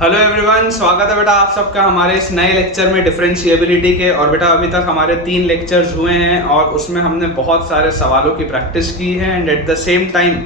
Hello everyone, स्वागत है बेटा आप सबका हमारे इस नए लेक्चर में डिफरेंशिएबिलिटी के। और बेटा अभी तक हमारे 3 लेक्चर्स हुए हैं और उसमें हमने बहुत सारे सवालों की प्रैक्टिस की है and at the same time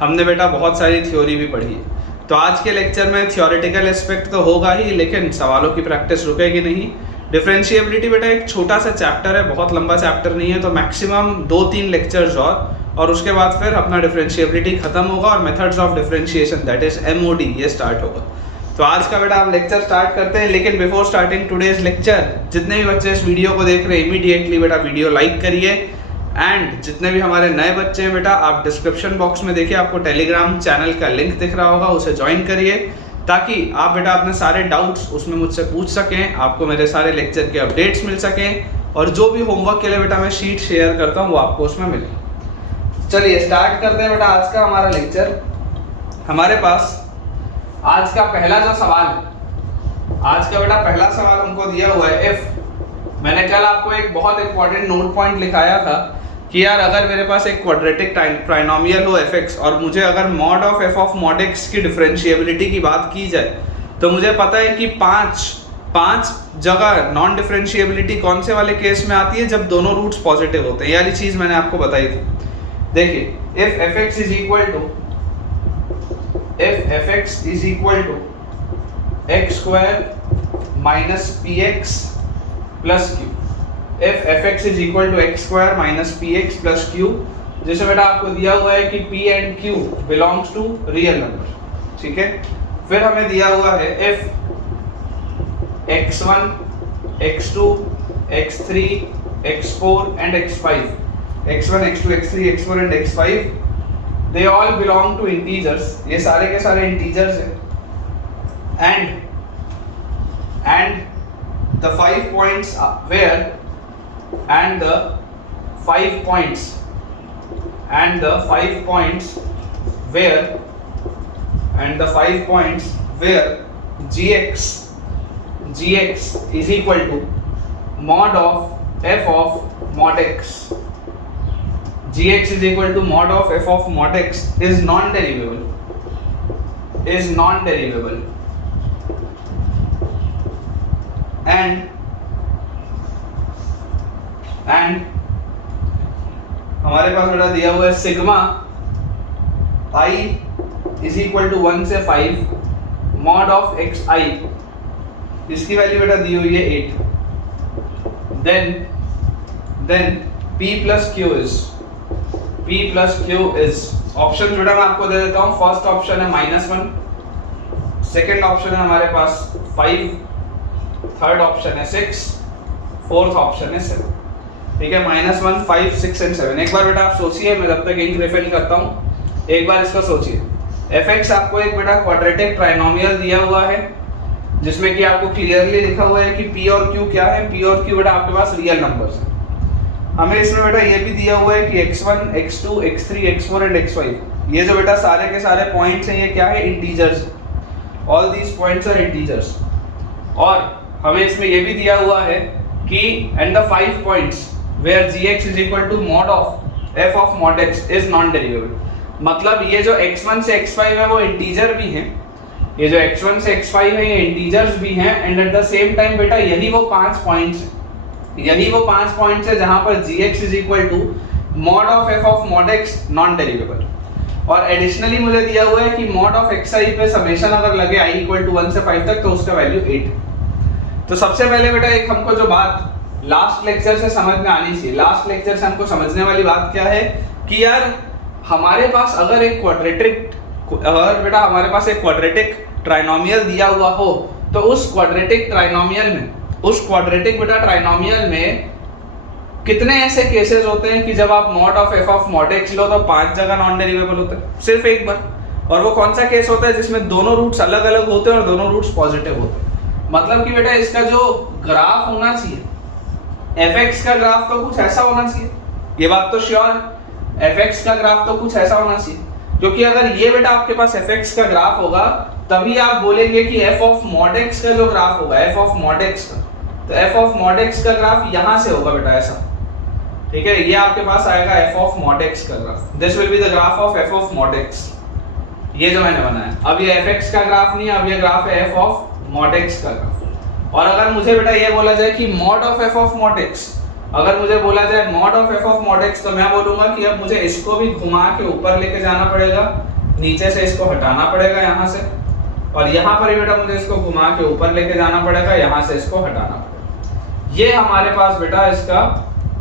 हमने बेटा बहुत सारी थ्योरी भी पढ़ी है। तो आज के लेक्चर में थ्योरेटिकल एस्पेक्ट तो होगा ही, लेकिन सवालों की प्रैक्टिस रुकेगी नहीं। डिफरेंशिएबिलिटी बेटा एक छोटा सा चैप्टर है, बहुत लंबा चैप्टर नहीं है, तो मैक्सिमम 2-3 लेक्चर्स और उसके बाद फिर अपना डिफरेंशिएबिलिटी खत्म होगा और methods of differentiation that is MOD ये स्टार्ट होगा। तो आज का बेटा हम लेक्चर स्टार्ट करते हैं, लेकिन बिफोर स्टार्टिंग टुडेज लेक्चर जितने भी बच्चे इस वीडियो को देख रहे हैं इमीडिएटली बेटा वीडियो लाइक करिए। एंड जितने भी हमारे नए बच्चे हैं बेटा, आप डिस्क्रिप्शन बॉक्स में देखिए आपको टेलीग्राम चैनल का लिंक दिख रहा होगा, उसे ज्वाइन करिए ताकि आप बेटा अपने सारे डाउट्स उसमें मुझसे पूछ सकें, आपको मेरे सारे लेक्चर के अपडेट्स मिल सकें और जो भी होमवर्क के लिए बेटा मैं शीट शेयर करता हूँ वो आपको उसमें मिले। चलिए स्टार्ट करते हैं बेटा आज का हमारा लेक्चर। हमारे पास आज का पहला जो सवाल है, आज का बेटा पहला सवाल हमको दिया हुआ है इफ। मैंने कल आपको एक बहुत इंपॉर्टेंट नोट पॉइंट लिखाया था कि यार अगर मेरे पास एक क्वाड्रेटिक ट्राइनोमियल हो fx और मुझे अगर mod of f of mod x की डिफरेंशिएबिलिटी की बात की जाए तो मुझे पता है कि पांच जगह नॉन डिफरेंशिएबिलिटी कौन से वाले केस में आती है, जब दोनों रूट्स पॉजिटिव होते हैं। ये वाली चीज मैंने आपको बताई थी। देखिए if fx is equal to x square minus px plus q, if fx is equal to x square minus px plus q, जैसे बेटा आपको दिया हुआ है कि p and q belongs to real number, ठीक है। फिर हमें दिया हुआ है if x1 x2 x3 x4 and x5, x1 x2 x3 x4 and x5 they all belong to integers, ये सारे के सारे integers हैं। and the 5 points where and the 5 points where gx is equal to mod of f of mod x, gx is equal to mod of f of mod x is non-derivable and हमारे पास बेटा दिया हुआ है sigma i is equal to 1 से 5 mod of xi, इसकी value बेटा दी हुई है 8। then p plus q is option बेटा मैं आपको दे देता हूँ। फर्स्ट ऑप्शन है -1, सेकेंड ऑप्शन है हमारे पास 5, थर्ड ऑप्शन है 6, फोर्थ ऑप्शन है 7, ठीक है। -1, 5, 6 एंड 7। एक बार बेटा आप सोचिए, मैं जब तक इंक रिफिल करता हूँ एक बार इसको सोचिए। fx आपको एक बेटा क्वाड्रेटिक ट्राइनोमियल दिया हुआ है जिसमें कि आपको क्लियरली लिखा हुआ है कि p और q क्या है। p और q बेटा आपके पास रियल नंबर्स हैं। हमें इसमें बेटा ये भी दिया हुआ है कि x1 x2 x3 x4 and x5, ये जो बेटा सारे के सारे पॉइंट्स हैं ये क्या है, integers. All these points are integers. और हमें इसमें ये भी दिया हुआ है कि and the 5 points where gx is equal to mod of f of mod x is non derivable. मतलब ये जो x1 से x5 है वो इंटीजर भी हैं, ये जो x1 से x5 है ये इंटीजर्स भी हैं and at the same time बेटा यही वो 5 पॉइंट्स है जहां पर gx is equal to mod of f of mod x non derivable. और एडिशनली मुझे दिया हुआ है कि मॉड ऑफ xi पे समेशन अगर लगे i इक्वल टू 1 से 5 तक तो उसका वैल्यू 8। तो सबसे पहले बेटा एक हमको जो बात लास्ट लेक्चर से समझ में आनी चाहिए, लास्ट लेक्चर से हमको समझने वाली बात क्या है कि यार हमारे पास अगर हमारे पास एक क्वाड्रेटिक ट्राइनोमियल दिया हुआ हो तो उस क्वाड्रेटिक ट्राइनोमियल में कितने ऐसे केसेस होते हैं कि जब आप mod of f of mod x लो तो 5 जगह नॉन डेरिवेबल होते हैं, सिर्फ एक बार। और वो कौन सा केस होता है जिसमें दोनों रूट्स अलग अलग होते हैं और दोनों रूट्स पॉजिटिव होते हैं। मतलब कि बेटा इसका जो ग्राफ होना चाहिए fx का ग्राफ तो कुछ ऐसा होना चाहिए, ये बात तो श्योर है। fx का ग्राफ तो कुछ ऐसा होना चाहिए, क्योंकि अगर ये बेटा आपके पास fx का ग्राफ होगा तभी आप बोलेंगे कि f ऑफ मॉड x का जो ग्राफ होगा f ऑफ मॉड x का, तो f ऑफ मॉड x का ग्राफ यहां से होगा बेटा ऐसा, ठीक है। ये आपके पास आएगा f ऑफ मॉड x का graph, this will be the graph of f of mod x। ये जो मैंने बनाया, अब ये fx का ग्राफ नहीं है, अब ये ग्राफ है f ऑफ mod x का ग्राफ। और अगर मुझे बेटा ये बोला जाए कि mod of f of mod x, अगर मुझे बोला जाए mod of f of mod x, तो मैं बोलूंगा कि अब मुझे इसको भी घुमा के ऊपर लेके जाना पड़ेगा, नीचे से इसको हटाना पड़ेगा यहाँ से, और यहाँ पर बेटा मुझे इसको घुमा के ऊपर लेके जाना पड़ेगा, यहाँ से इसको हटाना पड़ेगा। ये हमारे पास बेटा इसका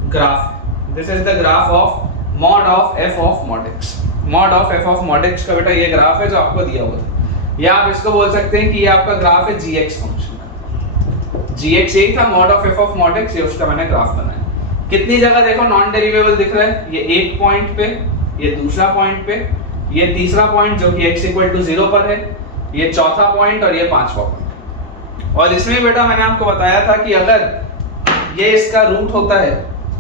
ग्राफ है। This is the graph of mod of f of mod x। mod of f of mod x का बेटा ये ग्राफ है जो आपको दिया हुआ है। या आप इसको बोल सकते हैं कि ये आपका ग्राफ है gx फंक्शन का। gx यही था, mod of f of mod x, ये उसका मैंने ग्राफ बनाया। कितनी जगह देखो नॉन डेरिवेबल दिख रहा है, ये एक पॉइंट पे, ये दूसरा पॉइंट पे, ये तीसरा पॉइंट जो कि x इक्वल टू 0 पर है, ये चौथा पॉइंट और ये पांचवा पॉइंट। और इसमें बेटा मैंने आपको बताया था कि अगर ये इसका रूट होता है,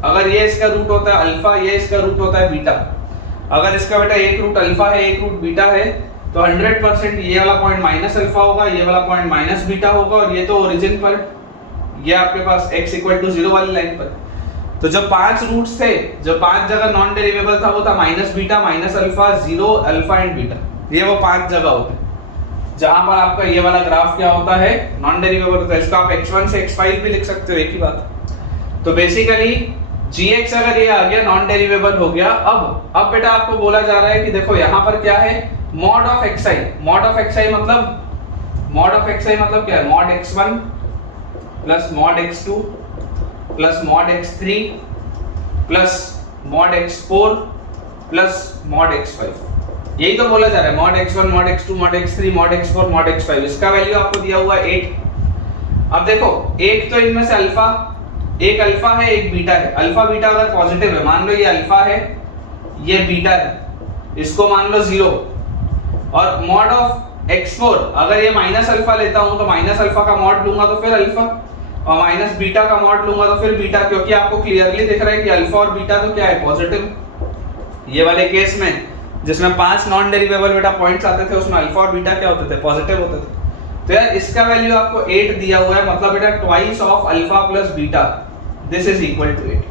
अगर ये इसका रूट होता है अल्फा, ये इसका रूट होता है बीटा, अगर इसका बेटा एक रूट अल्फा है एक रूट बीटा है, तो 100% ये वाला पॉइंट माइनस अल्फा होगा, ये वाला पॉइंट माइनस बीटा होगा, और ये तो ओरिजिन पर, ये आपके पास x इक्वल टू 0 वाली लाइन पर। तो जो 5 रूट्स थे, जो 5 जगह नॉन डेरिवेबल था, वो था minus beta, minus alpha, 0, alpha and beta. ये वो 5 जगह होते हैं जहां पर आपका ये वाला ग्राफ क्या होता है, नॉन डेरिवेबल होता है। इसको आप x1 से x5 भी लिख सकते हो, एक ही बात। तो बेसिकली gx अगर ये आ गया नॉन डेरिवेबल हो गया, अब बेटा आपको बोला जा रहा है कि देखो यहाँ पर क्या है, mod of xi। mod of xi मतलब क्या है, mod x1 plus mod x2 plus mod x3 plus mod x4 plus mod x5। यही तो बोला जा रहा है, mod x1 mod x2 mod x3 mod x4 mod x5। इसका वैल्यू आपको दिया हुआ है 8। अब देखो एक तो इनमें से अल्फा, एक अल्फा है एक बीटा है। अल्फा बीटा अगर पॉजिटिव है, मान लो ये अल्फा है ये बीटा है, इसको मान लो 0। और mod ऑफ x4 अगर ये माइनस अल्फा लेता हूं तो माइनस अल्फा का mod लूंगा तो फिर अल्फा, और माइनस बीटा का mod लूंगा तो फिर बीटा, क्योंकि आपको क्लियरली दिख रहा है कि अल्फा और बीटा तो क्या है, पॉजिटिव। ये वाले केस में जिसमें 5 नॉन डेरिवेबल बेटा पॉइंट्स आते थे, उसमें अल्फा और बीटा क्या होते थे, पॉजिटिव होते थे। तो यार इसका वैल्यू आपको 8 दिया हुआ है, मतलब बेटा twice of alpha plus beta, this is equal to 8।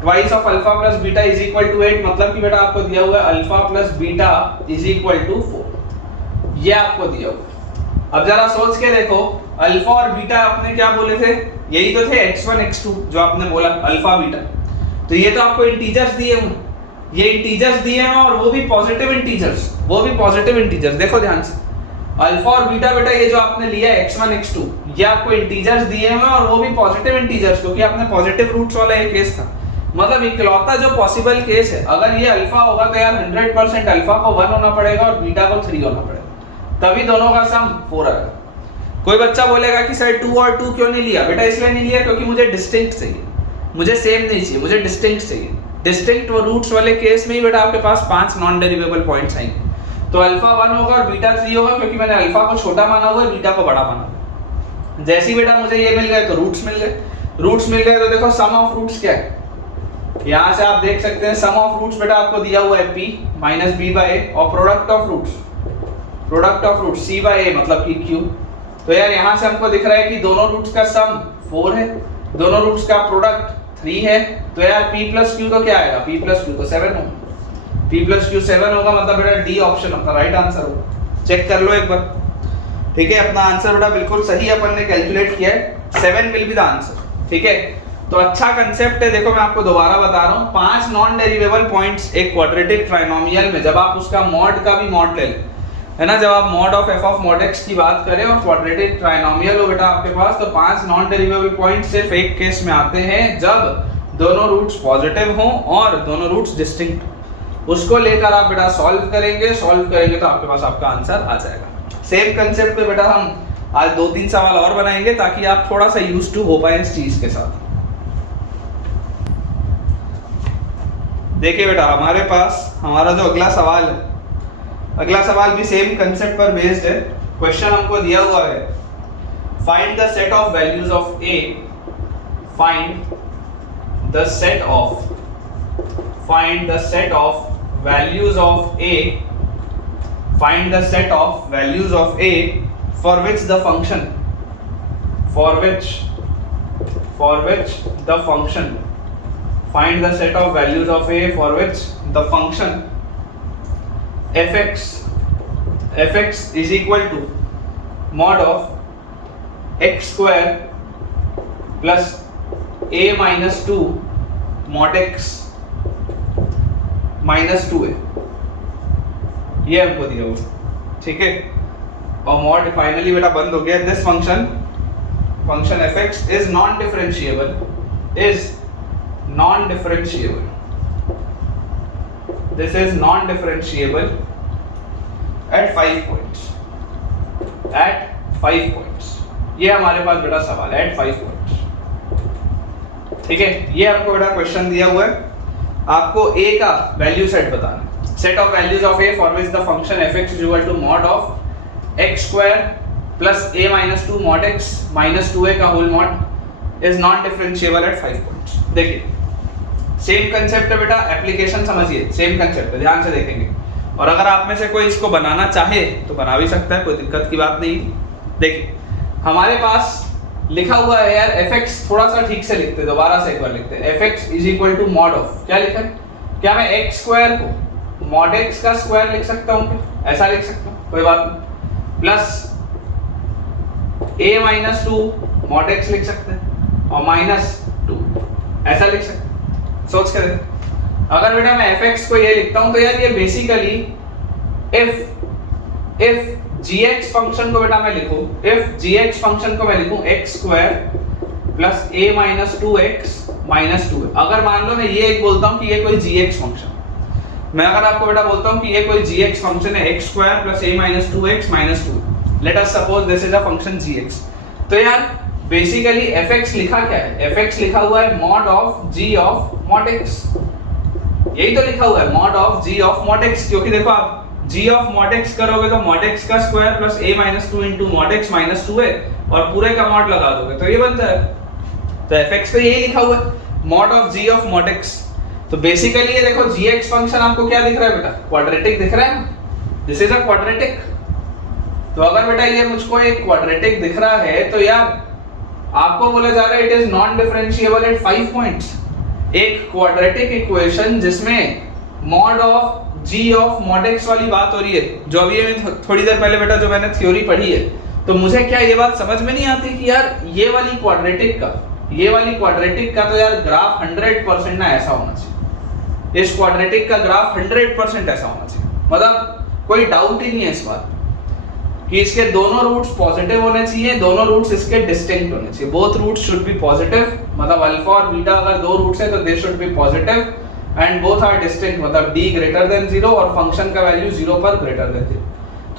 Twice of alpha plus beta is equal to 8, मतलब कि बेटा आपको दिया हुआ है alpha plus beta is equal to 4। ये आपको दिया हुआ है। अब जरा सोच के देखो, अल्फा और बीटा आपने क्या बोले थे, यही तो थे x1 x2 जो आपने बोला, अल्फा बीटा। तो ये तो आपको इंटीजर्स दिए हुए, ये इंटीजर्स दिए हैं, और वो भी पॉजिटिव इंटीजर्स, वो भी पॉजिटिव इंटीजर्स। देखो ध्यान से, अल्फा और बीटा बेटा ये जो आपने लिया है x1 x2, ये आपको इंटीजर्स दिए हैं और वो भी पॉजिटिव इंटीजर्स, क्योंकि आपने पॉजिटिव रूट्स वाला ये केस था। मतलब इकलौता जो पॉसिबल केस है, अगर ये अल्फा होगा तो यार 100% अल्फा को 1 होना पड़ेगा और बीटा को 3 होना पड़ेगा, तभी दोनों का सम 4 आएगा। कोई बच्चा बोलेगा कि सर 2 और 2 क्यों नहीं लिया? बेटा इसलिए नहीं लिया क्योंकि मुझे डिस्टिंक्ट चाहिए, मुझे सेम नहीं चाहिए, मुझे डिस्टिंक्ट चाहिए। डिस्टिंक्ट रूट्स वाले केस में ही बेटा आपके पास 5 नॉन डेरिवेबल पॉइंट्स आएंगे। तो अल्फा 1 होगा और बीटा 3 होगा, क्योंकि मैंने अल्फा को छोटा माना हुआ है, बीटा को बड़ा माना हुआ है। जैसे ही बेटा मुझे ये मिल गए तो रूट्स मिल गए, रूट्स मिल गए तो देखो सम ऑफ रूट्स क्या है, यहाँ से आप देख सकते हैं सम ऑफ रूट्स बेटा आपको दिया हुआ है p minus b by a, और product of roots c by a मतलब कि q। तो यार यहाँ से हमको दिख रहा है कि दोनों रूट्स का सम 4 है, दोनों रूट्स का प्रोडक्ट 3 है। तो यार p प्लस q तो क्या आएगा, p प्लस q तो 7 होगा, p प्लस q 7 होगा, मतलब बेटा डी ऑप्शन अपना राइट आंसर होगा। चेक कर लो एक बार, ठीक है, अपना आंसर बेटा बिल्कुल सही अपन ने कैलकुलेट किया है, 7 विल बी द आंसर। ठीक है, तो अच्छा कंसेप्ट है। देखो मैं आपको दोबारा बता रहा हूँ, 5 नॉन डेरिवेबल पॉइंट्स एक क्वाड्रेटिक ट्राइनोमियल में, जब आप उसका मॉड का भी मॉड ले लें, है ना, जब आप mod of f of mod x की बात करें और क्वाड्रेटिक ट्राइनोमियल हो बेटा आपके पास, तो 5 नॉन डेरिवेबल पॉइंट सिर्फ एक केस में आते हैं, जब दोनों रूट्स पॉजिटिव हों और दोनों रूट्स डिस्टिंक्ट। उसको लेकर आप बेटा सॉल्व करेंगे तो आपके पास आपका आंसर आ जाएगा। सेम कंसेप्ट पे बेटा हम आज 2-3 सवाल और बनाएंगे ताकि आप थोड़ा सा यूज टू हो पाए इस चीज के साथ। देखिए बेटा हमारे पास हमारा जो अगला सवाल है, अगला सवाल भी सेम कंसेप्ट पर बेस्ड है। क्वेश्चन हमको दिया हुआ है, find the set of values of a, find the set of values of a, find the set of values of a for which the function find the set of values of a for which the function fx fx is equal to mod of x square plus a minus 2 mod x minus 2a, ये हमको दिया हुआ, ठीक है। और mod finally बेटा बंद हो गया। This function fx is non-differentiable this is non-differentiable at 5 points, ये हमारे पास बेटा सवाल है at 5 points, ठीक है। ये आपको बेटा क्वेश्चन दिया हुआ है, आपको a का वैल्यू सेट बताना है, set of values of a for which the function fx is equal to mod of x square plus a minus 2 mod x minus 2a का whole mod is non differentiable at 5 points. देखिए same concept है बेटा, application समझिए, same concept है, ध्यान से देखेंगे। और अगर आप में से कोई इसको बनाना चाहे तो बना भी सकता है, कोई दिक्कत की बात नहीं। देखिए हमारे पास लिखा हुआ है यार fx, थोड़ा सा ठीक से लिखते, दोबारा से एक बार लिखते हैं। fx is equal to mod of, क्या लिखा है, क्या मैं x स्क्वायर को मॉड x का स्क्वायर लिख सकता हूँ, ऐसा लिख सकता हूँ, कोई बात नहीं, plus a minus 2 mod x लिख सकते हैं और माइनस 2 ऐसा लिख सकते हैं। सोच कर अगर बेटा मैं fx को ये लिखता हूं तो यार ये बेसिकली if gx फंक्शन को बेटा मैं लिखूं, if gx फंक्शन को मैं लिखूं x square plus a minus 2x minus 2। अगर मान लो मैं ये एक बोलता हूं कि ये कोई gx फंक्शन, मैं अगर आपको बेटा बोलता हूं कि ये कोई gx फंक्शन है x square plus a minus 2x minus 2, let us suppose this is a function gx, तो यार बेसिकली fx लिखा क्या है, fx लिखा हुआ है mod of g of mod x, यही तो लिखा हुआ है mod of g of mod x, क्योंकि देखो आप g of mod x करोगे तो mod x का square plus a minus 2 into mod x minus 2 है और पूरे का mod लगा दोगे तो ये बन जाएगा। तो fx तो यही लिखा हुआ है mod of g of mod x। तो बेसिकली ये देखो gx फंक्शन आपको क्या दिख रहा है बेटा, क्वाड्रेटिक दिख रहा है ना, दिस इज अ क्वाड्रेटिक। तो अगर बेटा ये मुझको एक क्वाड्रेटिक दिख रहा है तो यार आपको बोला जा रहा है it is non differentiable at 5 points. एक क्वाड्रेटिक इक्वेशन जिसमें mod of g of mod x वाली बात हो रही है, जो अभी थोड़ी देर पहले बेटा जो मैंने थ्योरी पढ़ी है, तो मुझे क्या ये बात समझ में नहीं आती कि यार ये वाली क्वाड्रेटिक का तो यार ग्राफ 100% ना ऐसा होना चाहिए, इस क्वाड्रेटिक का ग्राफ 100% ऐसा होना चाहिए, मतलब कोई डाउट ही नहीं है इस बात कि इसके दोनों रूट्स पॉजिटिव होने चाहिए, दोनों रूट्स इसके डिस्टिंक्ट होने चाहिए, both roots should be positive, मतलब अल्फा और बीटा अगर दो रूट्स है तो they should be positive and both are distinct, मतलब d ग्रेटर देन 0 और फंक्शन का वैल्यू 0 पर ग्रेटर देन 0।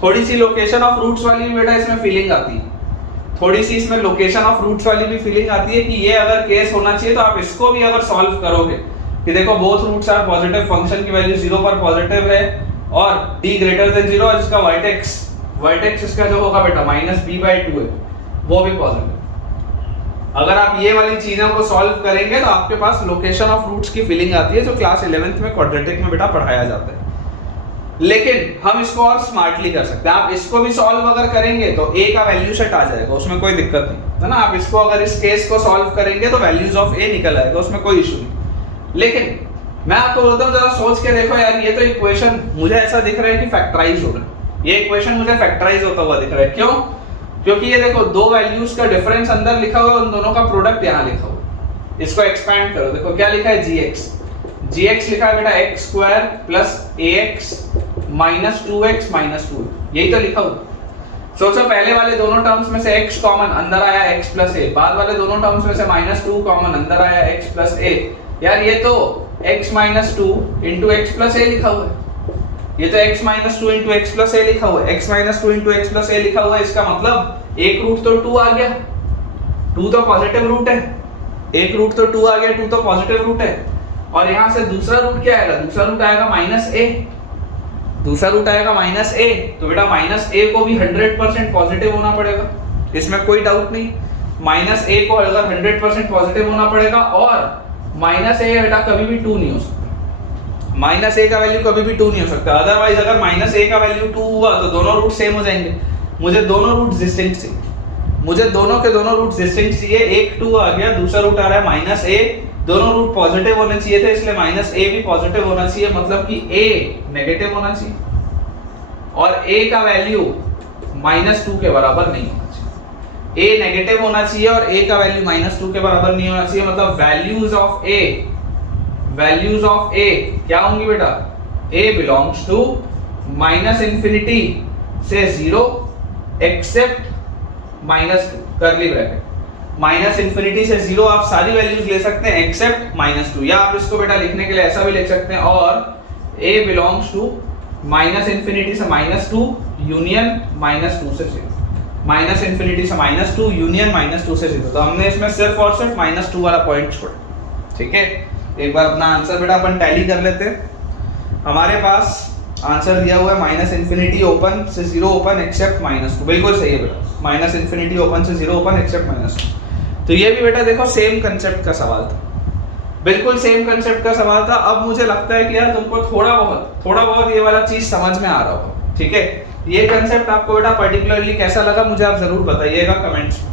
थोड़ी सी लोकेशन ऑफ रूट्स वाली बेटा इसमें फीलिंग आती है, थोड़ी सी इसमें लोकेशन ऑफ रूट्स वाली भी फीलिंग आती है कि ये अगर केस होना चाहिए तो आप इसको भी अगर सॉल्व करोगे कि देखो both roots are positive, function की वैल्यू 0 पर पॉजिटिव है और d ग्रेटर देन 0 और इसका वर्टेक्स इसका जो होगा बेटा माइनस b/2 है वो भी पॉजिटिव। अगर आप ये वाली चीजों को सॉल्व करेंगे तो आपके पास लोकेशन ऑफ रूट्स की फीलिंग आती है जो क्लास 11th में क्वाड्रेटिक में बेटा पढ़ाया जाता है। लेकिन हम इसको और स्मार्टली कर सकते हैं, आप इसको भी सॉल्व अगर करेंगे तो a का वैल्यू सेट आ जाएगा, उसमें कोई दिक्कत नहीं है ना। आप इसको अगर इस केस को सॉल्व करेंगे तो वैल्यूज ऑफ a निकल आएगा, उसमें कोई इशू नहीं। लेकिन मैं आपको बोलता हूँ जरा सोच के देखो यार, ये तो इक्वेशन मुझे ऐसा दिख रहा है कि फैक्टराइज हो रहा है, ये इक्वेशन मुझे फैक्टराइज होता हुआ दिख रहा है। क्यों? क्योंकि ये देखो दो वैल्यूज का डिफरेंस अंदर लिखा हुआ है, उन दोनों का प्रोडक्ट यहाँ लिखा हुआ है। इसको एक्सपैंड करो, देखो क्या लिखा है gx लिखा है बेटा x square plus ax minus 2x minus 2, यही तो लिखा हुआ। सोचो पहले वाले दोनों टर्म्स में से x कॉमन अंदर आया x प्लस a, बाद वाले दोनों टर्म्स में से माइनस 2 कॉमन अंदर आया x प्लस a, यार ये तो x minus 2 into x plus a लिखा हुआ है, ये तो x minus 2 into x plus a लिखा हुआ है, x minus 2 into x plus a लिखा हुआ है। इसका मतलब एक रूट तो 2 आ गया, 2 तो पॉजिटिव रूट है, एक रूट तो 2 आ गया, 2 तो पॉजिटिव रूट है। और यहाँ से दूसरा रूट क्या आएगा, दूसरा रूट आएगा माइनस ए, दूसरा रूट आएगा माइनस ए, तो बेटा माइनस ए को भी 100% पॉजिटिव होना पड़ेगा, इसमें कोई डाउट नहीं। माइनस ए को अगर 100% पॉजिटिव होना पड़ेगा और माइनस ए बेटा कभी भी 2 नहीं हो सकता, माइनस ए का वैल्यू कभी भी 2 नहीं हो सकता। अदरवाइज अगर माइनस ए का वैल्यू 2 हुआ तो दोनों रूट सेम हो जाएंगे। मुझे दोनों रूट डिस्टिंक्ट चाहिए, मुझे दोनों के दोनों रूट डिस्टिंक्ट चाहिए। एक 2 आ गया, दूसरा रूट आ रहा है माइनस ए, दोनों रूट पॉजिटिव होने चाहिए थे, इसलिए माइनस ए भी पॉजिटिव होना चाहिए, मतलब कि ए नेगेटिव होना चाहिए। और a का वैल्यू -2 के बराबर नहीं होना चाहिए। a नेगेटिव होना चाहिए और a का वैल्यू -2 के बराबर नहीं होना चाहिए, मतलब वैल्यूज ऑफ a क्या होंगी बेटा? a बिलोंग्स टू -इंफिनिटी से 0 एक्सेप्ट -2 कर्ली ब्रैकेट। -इंफिनिटी से 0 आप सारी वैल्यूज ले सकते हैं एक्सेप्ट -2, या आप इसको बेटा लिखने के लिए ऐसा भी लिख सकते हैं, और a बिलोंग्स टू -इंफिनिटी से -2 यूनियन -2 से 0, -इंफिनिटी से -2 यूनियन -2 से 0। तो हमने इसमें सिर्फ और सिर्फ -2 वाला पॉइंट छोड़ा, ठीक है। एक बार अपना आंसर बेटा अपन टैली कर लेते हैं। हमारे पास आंसर दिया हुआ है -इंफिनिटी ओपन से 0 ओपन एक्सेप्ट -2, बिल्कुल सही है बेटा, -इंफिनिटी ओपन से 0 ओपन एक्सेप्ट -2। तो ये भी बेटा देखो सेम कंसेप्ट का सवाल था, बिल्कुल सेम कंसेप्ट का सवाल था। अब मुझे लगता है कि यार तुमको थोड़ा बहुत ये वाला चीज समझ में आ रहा होगा, ठीक है। ये कंसेप्ट आपको बेटा पर्टिकुलरली कैसा लगा मुझे आप जरूर बताइएगा कमेंट्स में।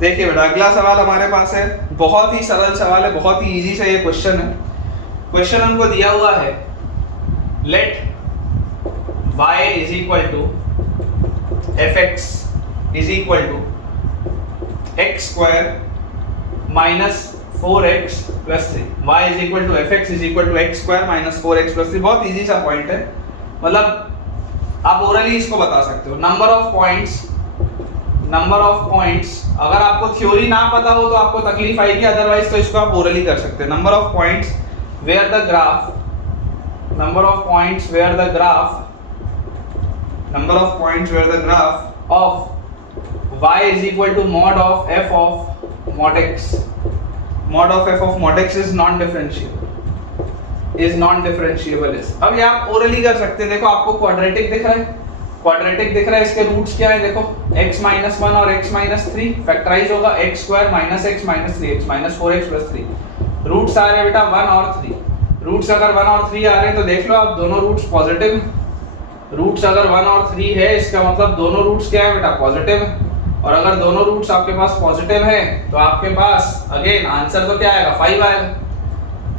देखिए बेटा अगला सवाल हमारे पास है, बहुत ही सरल सवाल है, बहुत ही इजी सा ये क्वेश्चन है। क्वेश्चन हमको दिया हुआ है, let y is equal to fx is equal to x square minus 4x plus 3, y is equal to fx is equal to x square minus 4x plus 3। बहुत इजी सा point है, मतलब आप ओरली इसको बता सकते हो। नंबर ऑफ पॉइंट्स अगर आपको थ्योरी ना पता हो तो आपको तकलीफ आएगी, अदरवाइज तो इसको आप ओरली कर सकते हैं। Number of points where the graph of y is equal to mod of f of mod x is non-differentiable is। अब ये आप ओरली कर सकते हैं। देखो आपको क्वाड्रेटिक दिख रहा है, इसके रूट्स क्या है देखो, x - 1 और x - 3 फैक्टराइज होगा, x square - x - 3x - 4x + 3। Roots आ रहे हैं बेटा 1 और 3। रूट्स अगर 1 और 3 आ रहे हैं तो देख लो आप दोनों रूट्स पॉजिटिव। रूट्स अगर 1 और 3 है इसका मतलब दोनों रूट्स क्या है बेटा? पॉजिटिव है। और अगर दोनों रूट्स आपके पास पॉजिटिव है तो आपके पास अगेन आंसर तो क्या आएगा? 5 आएगा।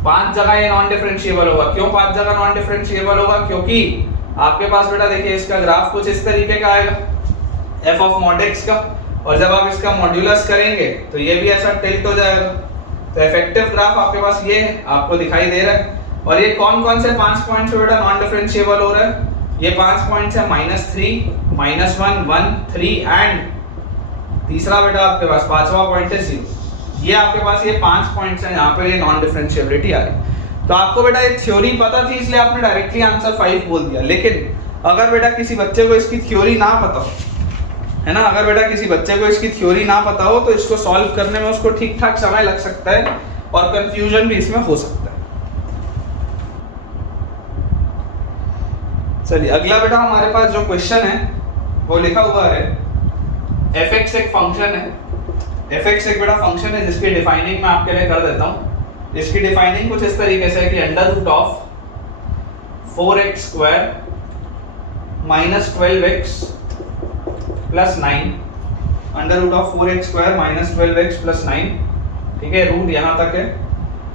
5 जगह ये नॉन डिफरेंशिएबल होगा। क्यों 5 जगह नॉन डिफरेंशिएबल होगा? क्योंकि आपके पास बेटा देखिए इसका ग्राफ कुछ इस तरीके का आएगा f ऑफ mod x का, और जब आप इसका मॉड्यूलस करेंगे तो ये भी ऐसा टिल्ट हो जाएगा। तो इफेक्टिव ग्राफ आपके पास ये है, आपको दिखाई दे रहा है। और ये कौन से 5 पॉइंट्स पे बेटा नॉन डिफरेंशिएबल हो रहा है? ये 5 पॉइंट्स है -3, -1, 1, 3 एंड तीसरा बेटा आपके पास 5वां पॉइंट है 0। ये आपके पास ये 5 पॉइंट्स हैं यहाँ पे ये नॉन डिफरेंशिएबिलिटी आ रही। तो आपको बेटा ये थ्योरी पता थी इसलिए आपने डायरेक्टली आंसर 5 बोल दिया। लेकिन अगर बेटा किसी बच्चे को इसकी थ्योरी ना पता हो, है ना, अगर बेटा किसी बच्चे को इसकी थ्योरी ना पता हो तो इसको सॉल्व करने में उसको ठीक ठाक समय लग सकता है और कंफ्यूजन भी इसमें हो सकता है। चलिए अगला बेटा हमारे पास जो क्वेश्चन है वो लिखा हुआ है fx एक फंक्शन है। fx एक बेटा फंक्शन है जिसकी डिफाइनिंग मैं आपके लिए कर देता हूँ। इसकी डिफाइनिंग कुछ इस तरीके से है कि under root of 4x square minus 12x plus 9, under root of 4x square minus 12x plus 9, ठीक है, रूट यहाँ तक है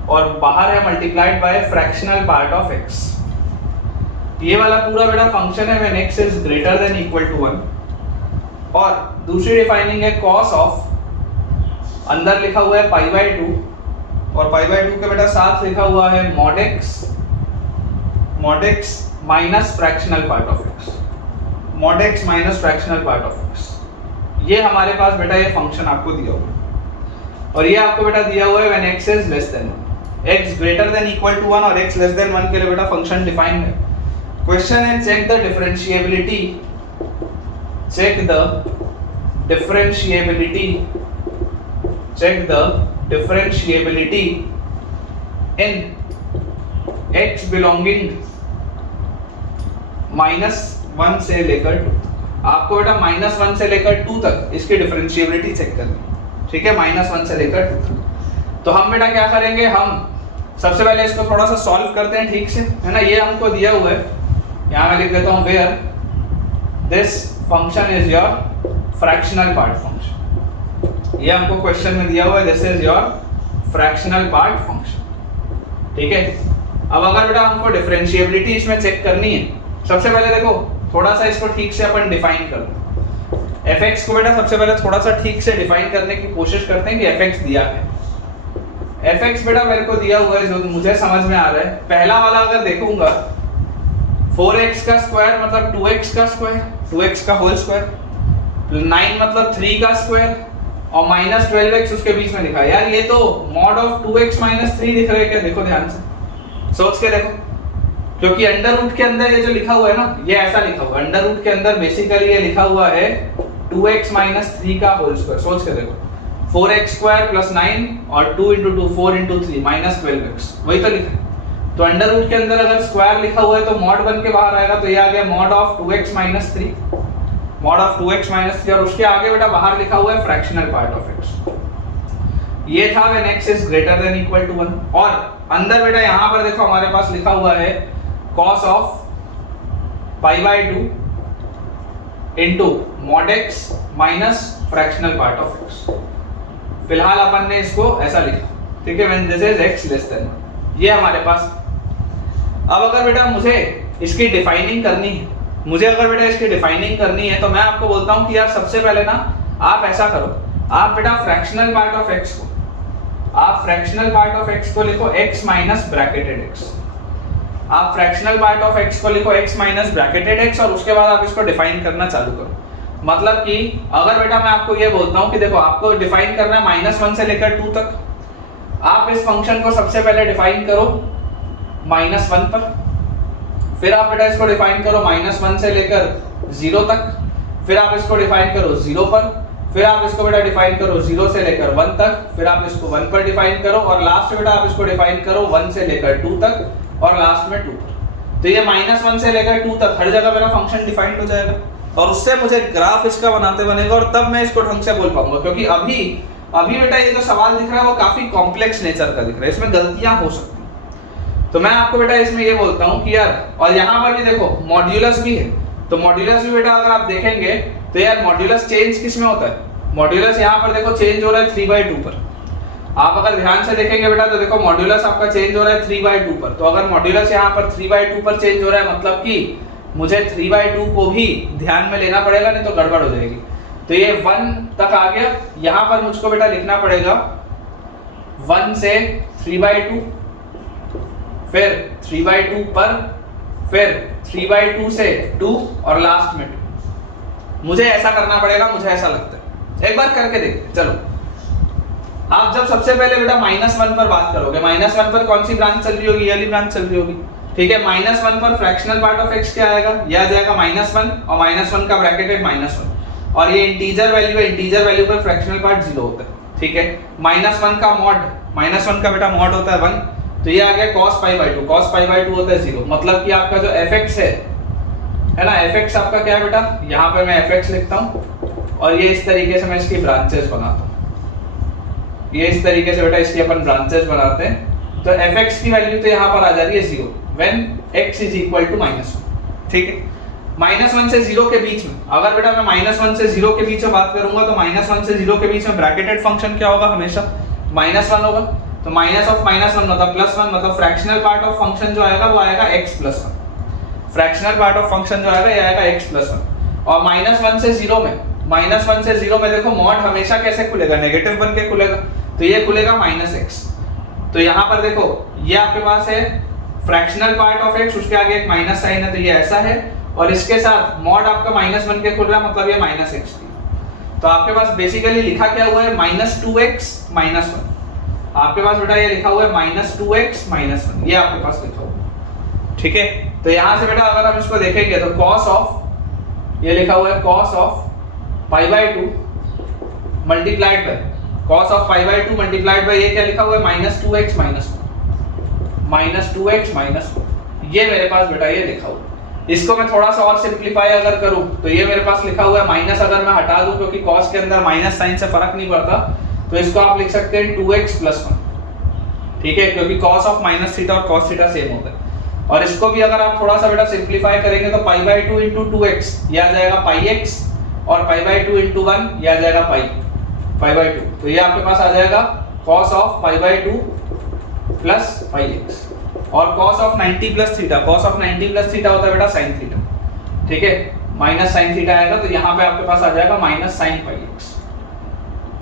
और बाहर है multiplied by fractional part of x। ये वाला पूरा बेटा फंक्शन है when x is greater than equal to 1। और दूसरी डिफाइनिंग है cos ऑफ, अंदर लिखा हुआ है π/2 और π/2 के बेटा साथ लिखा हुआ है mod x minus fractional part of x, mod x minus fractional part of x। ये हमारे पास बेटा ये फंक्शन आपको दिया हुआ है और ये आपको बेटा दिया हुआ है when x is less than 1, x greater than equal to 1 और x लेस देन 1 के लिए बेटा फंक्शन डिफाइंड है। क्वेश्चन है check the differentiability in x belonging -1 से लेकर 2। आपको बेटा -1 से लेकर 2 तक इसकी डिफरेंशिएबिलिटी चेक करनी है, ठीक है, -1 से लेकर 2 तक। तो हम बेटा क्या करेंगे, हम सबसे पहले इसको थोड़ा सा सॉल्व करते हैं ठीक से, है ना। ये हमको दिया हुआ है, यहाँ मैं लिख देता हूँ where this function is your fractional part function. ये हमको क्वेश्चन में दिया हुआ है this is your fractional part function, ठीक है। अब अगर बेटा हमको डिफरेंशिएबिलिटी इसमें चेक करनी है, सबसे पहले देखो थोड़ा सा इसको ठीक से अपन डिफाइन कर लो। fx को बेटा सबसे पहले थोड़ा सा ठीक से डिफाइन करने की कोशिश करते हैं कि fx दिया है। fx बेटा मेरे को दिया हुआ है जो मुझे समझ में आ रहा है, पहला वाला अगर देखूंगा 4x का स्क्वायर मतलब 2x का स्क्वायर, 2x का होल स्क्वायर, 9 मतलब 3 का स्क्वायर और माइनस 12x उसके बीच में लिखा है। यार ये तो मॉड ऑफ 2x माइनस 3 दिख रहा है क्या? देखो ध्यान से सोच के देखो, क्योंकि अंडर रूट के अंदर ये जो लिखा हुआ है ना, ये ऐसा लिखा हुआ है अंडर रूट के अंदर, बेसिकली ये लिखा हुआ है 2x माइनस 3 का होल स्क्वायर। सोच के देखो 4x स्क्वायर प्लस 9 और 2 into 2 4 into 3 माइनस 12x, वही तो लिखा है। तो अंडर रूट के अंदर अगर स्क्वायर लिखा हुआ है तो मॉड बन के बाहर आएगा, तो ये आ गया mod of 2x minus 3, mod of 2x minus 3, और उसके आगे बेटा बाहर लिखा हुआ है फ्रैक्शनल पार्ट ऑफ x। ये था when x is greater than equal to 1, और अंदर बेटा यहां पर देखो हमारे पास लिखा हुआ है cos of π/2 into mod x minus fractional part of x। फिलहाल अपन ने इसको ऐसा लिखा, ठीक है, when this is x less than, ये हमारे पास। अब अगर बेटा मुझे इसकी डिफाइनिंग करनी है, तो मैं आपको बोलता हूं कि यार सबसे पहले ना आप ऐसा करो, आप बेटा फ्रैक्शनल पार्ट ऑफ x को लिखो x माइनस ब्रैकेटेड x। आप फ्रैक्शनल पार्ट ऑफ x को लिखो x माइनस ब्रैकेटेड x, और उसके बाद आप इसको डिफाइन करना चालू करो। मतलब कि अगर बेटा मैं आपको ये बोलता हूं कि देखो आपको डिफाइन करना है -1 से लेकर 2 तक, आप इस फंक्शन को सबसे पहले डिफाइन करो -1 पर, फिर आप बेटा इसको डिफाइन करो -1 से लेकर 0 तक, फिर आप इसको डिफाइन करो 0 पर, फिर आप इसको बेटा डिफाइन करो 0 से लेकर 1 तक, फिर आप इसको 1 पर डिफाइन करो, और लास्ट बेटा आप इसको डिफाइन करो 1 से लेकर 2 तक, और लास्ट में 2 पर। तो ये -1 से लेकर 2 तक हर जगह मेरा फंक्शन डिफाइंड हो जाएगा, और उससे मुझे ग्राफ इसका बनाते बनेगा, और तब मैं इसको ढंग से बोल पाऊंगा। क्योंकि अभी बेटा ये जो सवाल दिख रहा है वो काफी कॉम्प्लेक्स नेचर का दिख रहा है, इसमें गलतियां हो सकती हैं। तो मैं आपको बेटा इसमें ये बोलता हूं कि यार, और यहाँ पर भी देखो मॉड्यूलस भी है, तो मॉड्यूलस भी बेटा अगर आप देखेंगे तो यार मॉड्यूलस चेंज किस में होता है? मॉड्यूलस यहाँ पर देखो चेंज हो रहा है 3/2 पर। आप अगर ध्यान से देखेंगे बेटा तो देखो मॉड्यूलस आपका चेंज हो रहा है 3/2 पर। तो अगर मॉड्यूलस यहाँ पर 3/2 पर चेंज हो रहा है, मतलब कि मुझे 3/2 को भी ध्यान में लेना पड़ेगा, नहीं तो गड़बड़ हो जाएगी। तो ये 1 तक आ गया, यहाँ पर मुझको बेटा लिखना पड़ेगा 1 से 3/2, फिर 3/2 पर, फिर 3/2 से 2, और लास्ट में 2। मुझे ऐसा करना पड़ेगा, मुझे ऐसा लगता है। एक बार करके देखते चलो। आप जब सबसे पहले बेटा -1 पर बात करोगे, -1 पर कौन सी ब्रांच चल रही होगी? ये वाली ब्रांच चल रही होगी, ठीक है। -1 पर फ्रैक्शनल पार्ट ऑफ x क्या आएगा? ये आ जाएगा -1, और -1 का ब्रैकेटेड -1, और ये इंटीजर वैल्यू है, इंटीजर वैल्यू पर फ्रैक्शनल पार्ट 0 होता है, ठीक है। -1 का मॉड, -1 का बेटा मॉड होता है 1, तो ये आ गया cos π/2, cos π/2 होता है 0। मतलब कि आपका जो fx है ना, fx आपका क्या है बेटा? यहाँ पे मैं fx लिखता हूँ, और ये इस तरीके से मैं इसकी ब्रांचेस बनाता हूँ, ये इस तरीके से बेटा इसकी अपन ब्रांचेस बनाते हैं। तो fx की वैल्यू तो यहाँ पर आ जा रही है 0 when x is equal to -1, ठीक है। -1 से 0 के बीच में, अगर बेटा मैं -1 से 0 के बीच में बात करूंगा तो -1 से 0 के बीच में ब्रैकेटेड फंक्शन क्या होगा? हमेशा -1 होगा। तो माइनस ऑफ -1 मतलब +1, मतलब फ्रैक्शनल पार्ट ऑफ फंक्शन जो आएगा वो आएगा x + 1। Fractional part of function जो आएगा ये आएगा x + 1। और -1 से 0 में देखो मॉड हमेशा कैसे खुलेगा? नेगेटिव बन के खुलेगा, तो ये खुलेगा -x। तो यहाँ पर देखो ये आपके पास है फ्रैक्शनल पार्ट ऑफ x, उसके आगे एक माइनस साइन है, तो ये ऐसा है, और इसके साथ मॉड आपका माइनस बन के खुल रहा है, मतलब ये -x। तो आपके पास बेसिकली लिखा क्या हुआ है? -2x - 1। आपके पास बेटा ये लिखा हुआ है -2x - 1, ये आपके पास लिखा हुआ है, ठीक है। तो यहाँ से बेटा अगर हम इसको देखेंगे तो cos ऑफ, ये लिखा हुआ है cos of π/2 multiplied by cos of π/2 multiplied by, ये क्या लिखा हुआ है? -2x - 1, -2x - 1, ये मेरे पास बेटा ये लिखा हुआ है। इसको मैं थोड़ा सा और सिंपलीफाई अगर करूं तो ये मेरे पास लिखा हुआ है माइनस, अगर मैं हटा दूं क्योंकि cos के अंदर माइनस साइन से फर्क नहीं पड़ता, तो इसको आप लिख सकते हैं 2x + 1, ठीक है, क्योंकि cos ऑफ -θ और cos θ सेम होता है। और इसको भी अगर आप थोड़ा सा बेटा सिंपलीफाई करेंगे तो π/2 × 2x ये आ जाएगा πx, और π/2 × 1 ये आ जाएगा π/2। तो ये आपके पास आ जाएगा cos ऑफ π/2 + πx। और cos of 90 plus theta, cos of 90 plus theta होता है बेटा sin थीटा, ठीक है, माइनस sin थीटा आएगा तो यहाँ पे आपके पास आ जाएगा माइनस sin पाई x,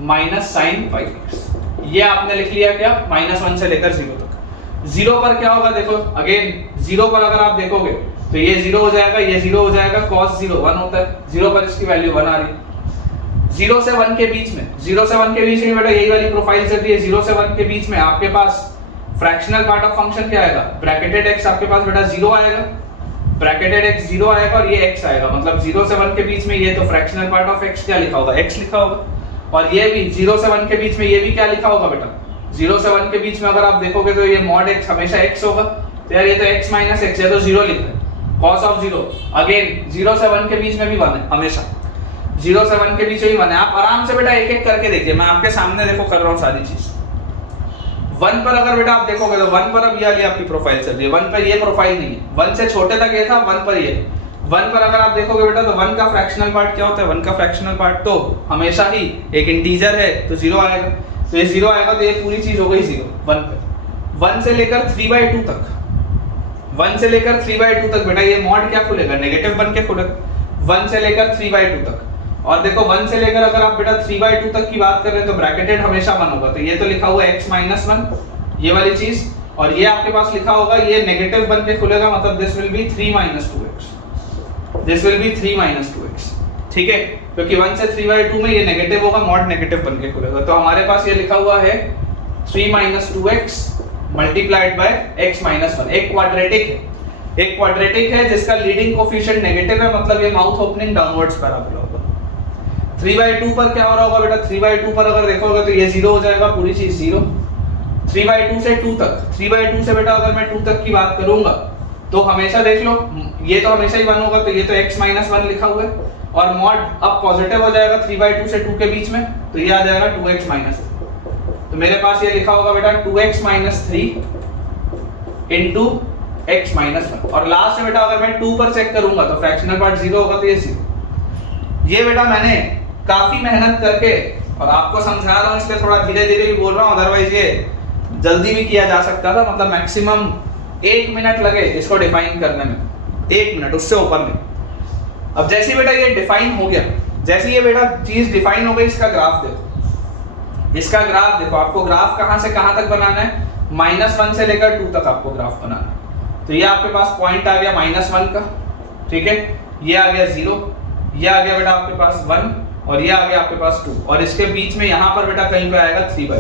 माइनस sin पाई x। ये आपने लिख लिया क्या, -1 से लेकर 0 तक। 0 पर क्या होगा देखो, अगेन 0 पर अगर आप देखोगे तो ये 0 हो जाएगा, ये 0 हो जाएगा, cos 0 1 होता है, 0 पर इसकी वैल्यू 1 आ रही है। 0 से 1 के बीच में, 0 से 1 के बीच में बेटा यही वाली प्रोफाइल चल रही है। 0 से 1 के बीच में आपके पास फ्रैक्शनल पार्ट ऑफ फंक्शन क्या आएगा, ब्रैकेटेड x आपके पास बेटा 0 आएगा, ब्रैकेटेड x 0 आएगा और ये x आएगा, मतलब 0 से 1 के बीच में ये तो फ्रैक्शनल पार्ट ऑफ x क्या लिखा होगा, x लिखा होगा। और ये भी 0 से 1 के बीच में ये भी क्या लिखा होगा बेटा, 0 से 1 के बीच में अगर आप देखोगे तो ये मॉड x हमेशा x होगा, तो यार ये तो x माइनस x है तो 0 लिखते हैं। cos ऑफ 0 अगेन 0 से 1 के बीच में भी 1 है, हमेशा 0 से 1 के बीच में भी 1 है। आप आराम से बेटा एक एक करके देखिए, मैं आपके सामने देखो कर रहा हूँ सारी चीज। 1 पर अगर बेटा आप देखोगे तो 1 पर अब ये वाली आपकी प्रोफाइल चल रही है, 1 पर ये प्रोफाइल नहीं है, 1 से छोटे तक ये था, 1 पर ये। 1 पर अगर आप देखोगे बेटा तो 1 का फ्रैक्शनल पार्ट क्या होता है, 1 का फ्रैक्शनल पार्ट तो हमेशा ही एक इंटीजर है तो 0 आएगा, तो ये 0 आएगा तो ये पूरी चीज हो गई 0 1 पे। 1 से लेकर 3/2 तक, 1 से लेकर 3/2 तक बेटा ये मॉड क्या खुलेगा, नेगेटिव बन के खुलेगा 1 से लेकर 3/2 तक। और देखो 1 से लेकर अगर आप बेटा 3/2 तक की बात कर रहे हैं तो ब्रैकेटेड हमेशा 1 होगा, तो ये तो लिखा हुआ है x माइनस 1 ये वाली चीज, और ये आपके पास लिखा होगा ये नेगेटिव बन के खुलेगा, मतलब this will B 3 - 2x, this will B 3 - 2x, ठीक है, क्योंकि 1 से 3/2 में ये नेगेटिव होगा, मॉड नेगेटिव बन के खुलेगा। तो हमारे पास ये लिखा हुआ है 3 - 2x multiplied by x minus 1। एक क्वाड्रेटिक है, एक क्वाड्रेटिक है जिसका लीडिंग कोफिशिएंट नेगेटिव है, मतलब ये माउथ ओपनिंग डाउनवर्ड्स पैराबोला होगा। 3/2 पर क्या हो रहा होगा बेटा, 3/2 पर अगर देखोगे तो ये 0 हो जाएगा, पूरी चीज 0। 3/2 से 2 तक, 3/2 से बेटा अगर मैं 2 तक की बात करूंगा तो हमेशा देख लो ये तो हमेशा ही 1 होगा, तो ये तो x माइनस 1 लिखा हुआ है, और मॉड अब पॉजिटिव हो जाएगा 3/2 से 2 के बीच में, तो ये आ जाएगा 2x माइनस 3। तो मेरे पास ये लिखा होगा बेटा 2x minus 3 into x minus 1, और लास्ट में बेटा अगर मैं 2 पर चेक करूंगा तो फ्रैक्शनल पार्ट 0 होगा, तो ये 0। ये बेटा मैंने काफी मेहनत करके और आपको समझा रहा हूं, इसलिए थोड़ा धीरे धीरे भी बोल रहा हूं, अदरवाइज ये जल्दी भी किया जा सकता था, मतलब मैक्सिमम 1 मिनट लगे इसको डिफाइन करने में, 1 मिनट, उससे ऊपर नहीं। अब जैसे बेटा ये डिफाइन हो गया, जैसे ये बेटा चीज डिफाइन हो गई, इसका ग्राफ देखो, इसका ग्राफ देखो, आपको ग्राफ कहां से कहां तक बनाना है, -1 से लेकर 2 तक आपको ग्राफ बनाना है। तो ये आपके पास पॉइंट आ गया -1 का, ठीक है, ये आ गया 0, ये आ गया बेटा आपके पास 1, और ये आ गया आपके पास 2, और इसके बीच में यहाँ पर बेटा कहीं पे आएगा 3/2,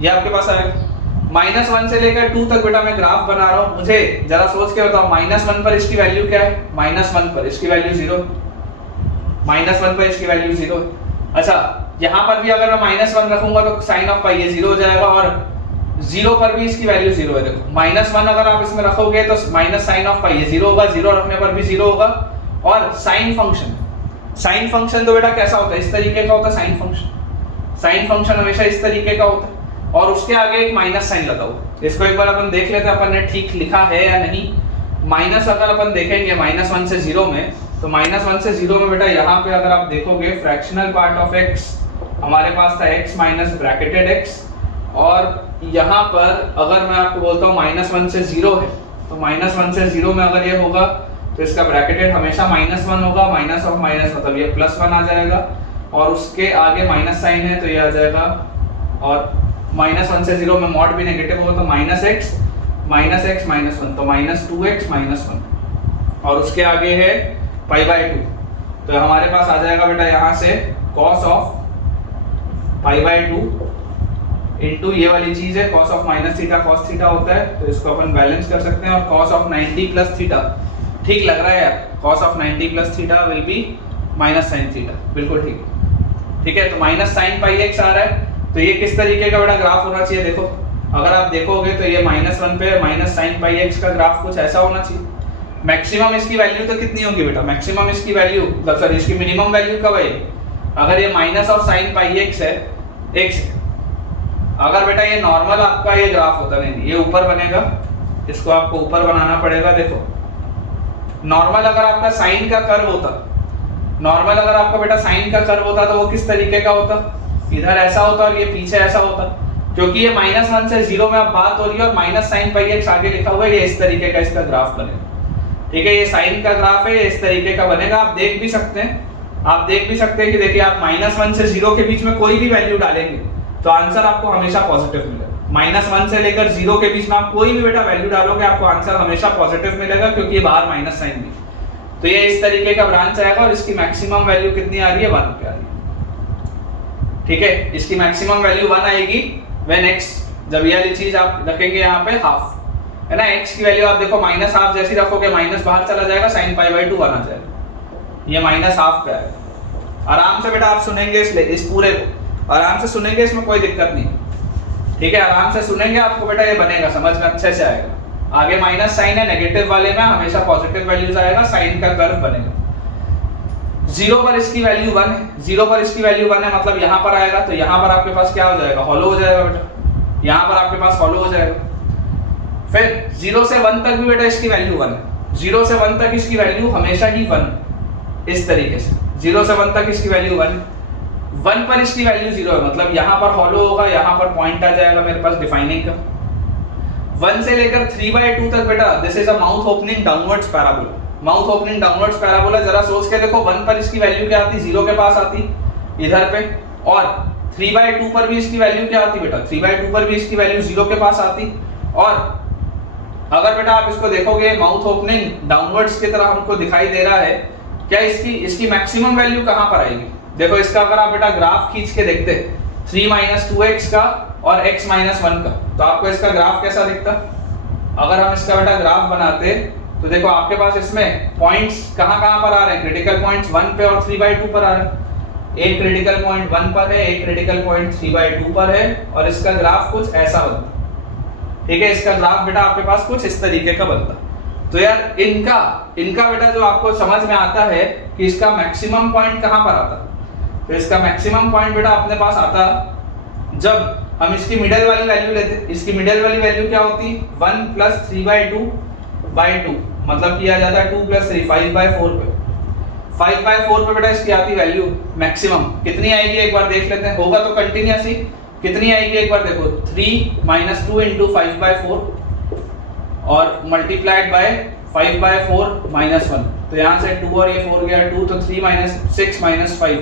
ये आपके पास आएगा। -1 से लेकर 2 तक बेटा मैं ग्राफ बना रहा हूँ, मुझे जरा सोच के बताओ -1 पर इसकी वैल्यू क्या है, -1 पर इसकी वैल्यू 0, -1 पर इसकी वैल्यू 0। अच्छा, यहाँ पर भी अगर मैं -1 रखूंगा तो साइन ऑफ पाई ये 0 हो जाएगा, और 0 पर भी इसकी वैल्यू 0 है। देखो -1 अगर आप इसमें रखोगे तो माइनस साइन ऑफ पाई ये 0 होगा, 0 रखने पर भी 0 होगा। और साइन फंक्शन, साइन फंक्शन तो बेटा कैसा होता है, इस तरीके का होता है साइन फंक्शन, साइन फंक्शन हमेशा इस तरीके का होता है, और उसके आगे एक माइनस साइन लगा हुआ। इसको एक बार अपन देख लेते हैं अपन ने ठीक लिखा है या नहीं। माइनस अगर अपन देखेंगे -1 से 0 में, तो -1 से 0 में बेटा यहाँ पे अगर आप देखोगे फ्रैक्शनल पार्ट ऑफ x हमारे पास था x माइनस ब्रैकेटेड x, और यहाँ पर अगर मैं आपको बोलता हूँ -1 से 0 है, तो -1 से 0 में अगर ये होगा तो इसका ब्रैकेटेड हमेशा -1 होगा, माइनस ऑफ माइनस मतलब ये +1 आ जाएगा, और उसके आगे माइनस साइन है तो ये आ जाएगा, और -1 से 0 में मॉड भी नेगेटिव होगा तो -x -1 तो -2x -1, और उसके आगे है π/2, तो हमारे पास आ जाएगा बेटा यहाँ से cos ऑफ π/2 इंटू ये वाली चीज है cos ऑफ -θ cos θ होता है, तो इसको अपन बैलेंस कर सकते हैं, और cos ऑफ 90 प्लस थीटा ठीक लग रहा है यार, cos of 90 plus theta will be minus sin theta, बिल्कुल ठीक, ठीक है। तो माइनस sin πx आ रहा है, तो ये किस तरीके का बेटा ग्राफ होना चाहिए, देखो अगर आप देखोगे तो ये -1 पे माइनस sin πx का ग्राफ कुछ ऐसा होना चाहिए। मैक्सिमम इसकी वैल्यू तो कितनी होगी बेटा, मैक्सिमम इसकी वैल्यू सॉरी इसकी मिनिमम वैल्यू कब है, अगर ये माइनस ऑफ sin πx है x, अगर बेटा ये नॉर्मल आपका ये ग्राफ होता नहीं, ये ऊपर बनेगा, इसको आपको ऊपर बनाना पड़ेगा। देखो नॉर्मल अगर आपका साइन का कर्व होता, नॉर्मल अगर आपका बेटा साइन का कर्व होता तो वो किस तरीके का होता, इधर ऐसा होता और ये पीछे ऐसा होता, क्योंकि ये -1 से 0 में अब बात हो रही है और माइनस साइन पाई एक्स आगे लिखा हुआ है, ये इस तरीके का इसका ग्राफ बनेगा। ठीक है, ये साइन का ग्राफ है, ये इस तरीके का बनेगा। आप देख भी सकते हैं कि देखिए आप -1 से 0 के बीच में कोई भी वैल्यू डालेंगे तो आंसर आपको हमेशा पॉजिटिव मिलेगा। -1 से लेकर 0 के बीच में आप कोई भी बेटा वैल्यू डालोगे आपको आंसर हमेशा पॉजिटिव मिलेगा, क्योंकि ये बाहर माइनस साइन भी। तो ये इस तरीके का ब्रांच आएगा और इसकी मैक्सिमम वैल्यू कितनी आ रही है, 1 पे आ रही है। ठीक है, इसकी मैक्सिमम वैल्यू 1 आएगी व्हेन x, जब ये वाली चीज आप रखेंगे यहाँ पे हाफ, है ना। x की वैल्यू आप देखो -1/2 जैसी रखोगे माइनस बाहर चला जाएगा, sin π/2 1 आ जाएगा, ये -1/2 पे आएगा। आराम से बेटा आप सुनेंगे इस पूरे को आराम से सुनेंगे, इसमें कोई दिक्कत नहीं। ठीक है, आराम से सुनेंगे आपको बेटा ये बनेगा, समझ में अच्छे से आएगा। आगे माइनस साइन है, नेगेटिव वाले में हमेशा पॉजिटिव वैल्यूज आएगा, साइन का कर्व बनेगा। 0 पर इसकी वैल्यू 1 है, 0 पर इसकी वैल्यू 1 है, मतलब यहाँ पर आएगा तो यहाँ पर आपके पास क्या हो जाएगा, हॉलो हो जाएगा बेटा, यहाँ पर आपके पास हॉलो हो जाएगा। फिर 0 से 1 तक भी बेटा इसकी वैल्यू 1 है, 0 से 1 तक इसकी वैल्यू हमेशा ही 1, इस तरीके से 0 से 1 तक इसकी वैल्यू 1, 1 पर इसकी वैल्यू 0 है, मतलब यहाँ पर हॉलो होगा, यहाँ पर पॉइंट आ जाएगा मेरे पास डिफाइनिंग का। 1 से लेकर 3/2 तक बेटा this is a mouth opening downwards parabola. Mouth opening downwards parabola, जरा सोच के देखो 1 पर इसकी वैल्यू क्या आती, 0 के पास आती इधर पे, और 3/2 पर भी इसकी वैल्यू क्या आती बेटा, 3/2 पर भी इसकी वैल्यू 0 के पास आती। और अगर बेटा आप इसको देखोगे माउथ ओपनिंग डाउनवर्ड्स की तरह हमको दिखाई दे रहा है, क्या इसकी मैक्सिमम वैल्यू कहां पर आएगी। देखो इसका अगर आप बेटा ग्राफ खींच के देखते 3 - 2x का और x - 1 का, तो आपको इसका ग्राफ कैसा दिखता। अगर हम इसका बेटा ग्राफ बनाते तो देखो आपके पास इसमें पॉइंट्स कहां पर आ रहे हैं, क्रिटिकल पॉइंट्स 1 पे और 3/2 पर आ रहे हैं। एक क्रिटिकल पॉइंट 1 पर है, एक क्रिटिकल पॉइंट 3/2 पर है, और इसका ग्राफ कुछ ऐसा बनता। ठीक है, इसका ग्राफ बेटा आपके पास कुछ इस तरीके का बनता। तो यार इनका बेटा जो आपको समझ में आता है कि इसका मैक्सिमम पॉइंट कहां पर आता, तो इसका मैक्सिमम पॉइंट बेटा अपने पास आता जब हम इसकी मिडिल वाली वैल्यू लेते। इसकी मिडिल वाली वैल्यू क्या होती, 1 + 3/2/2, मतलब किया जाता है 2 + 3 5/4 पे। 5/4 पे बेटा इसकी आती वैल्यू मैक्सिमम कितनी आएगी, एक बार देख लेते हैं। होगा तो कंटिन्यूअस ही, कितनी आएगी एक बार देखो, 3 - 2 × 5/4 और मल्टीप्लाइड बाय 5/4 - 1, तो यहाँ से 2 और ये 4 गया 2, तो 3 - 6 - 5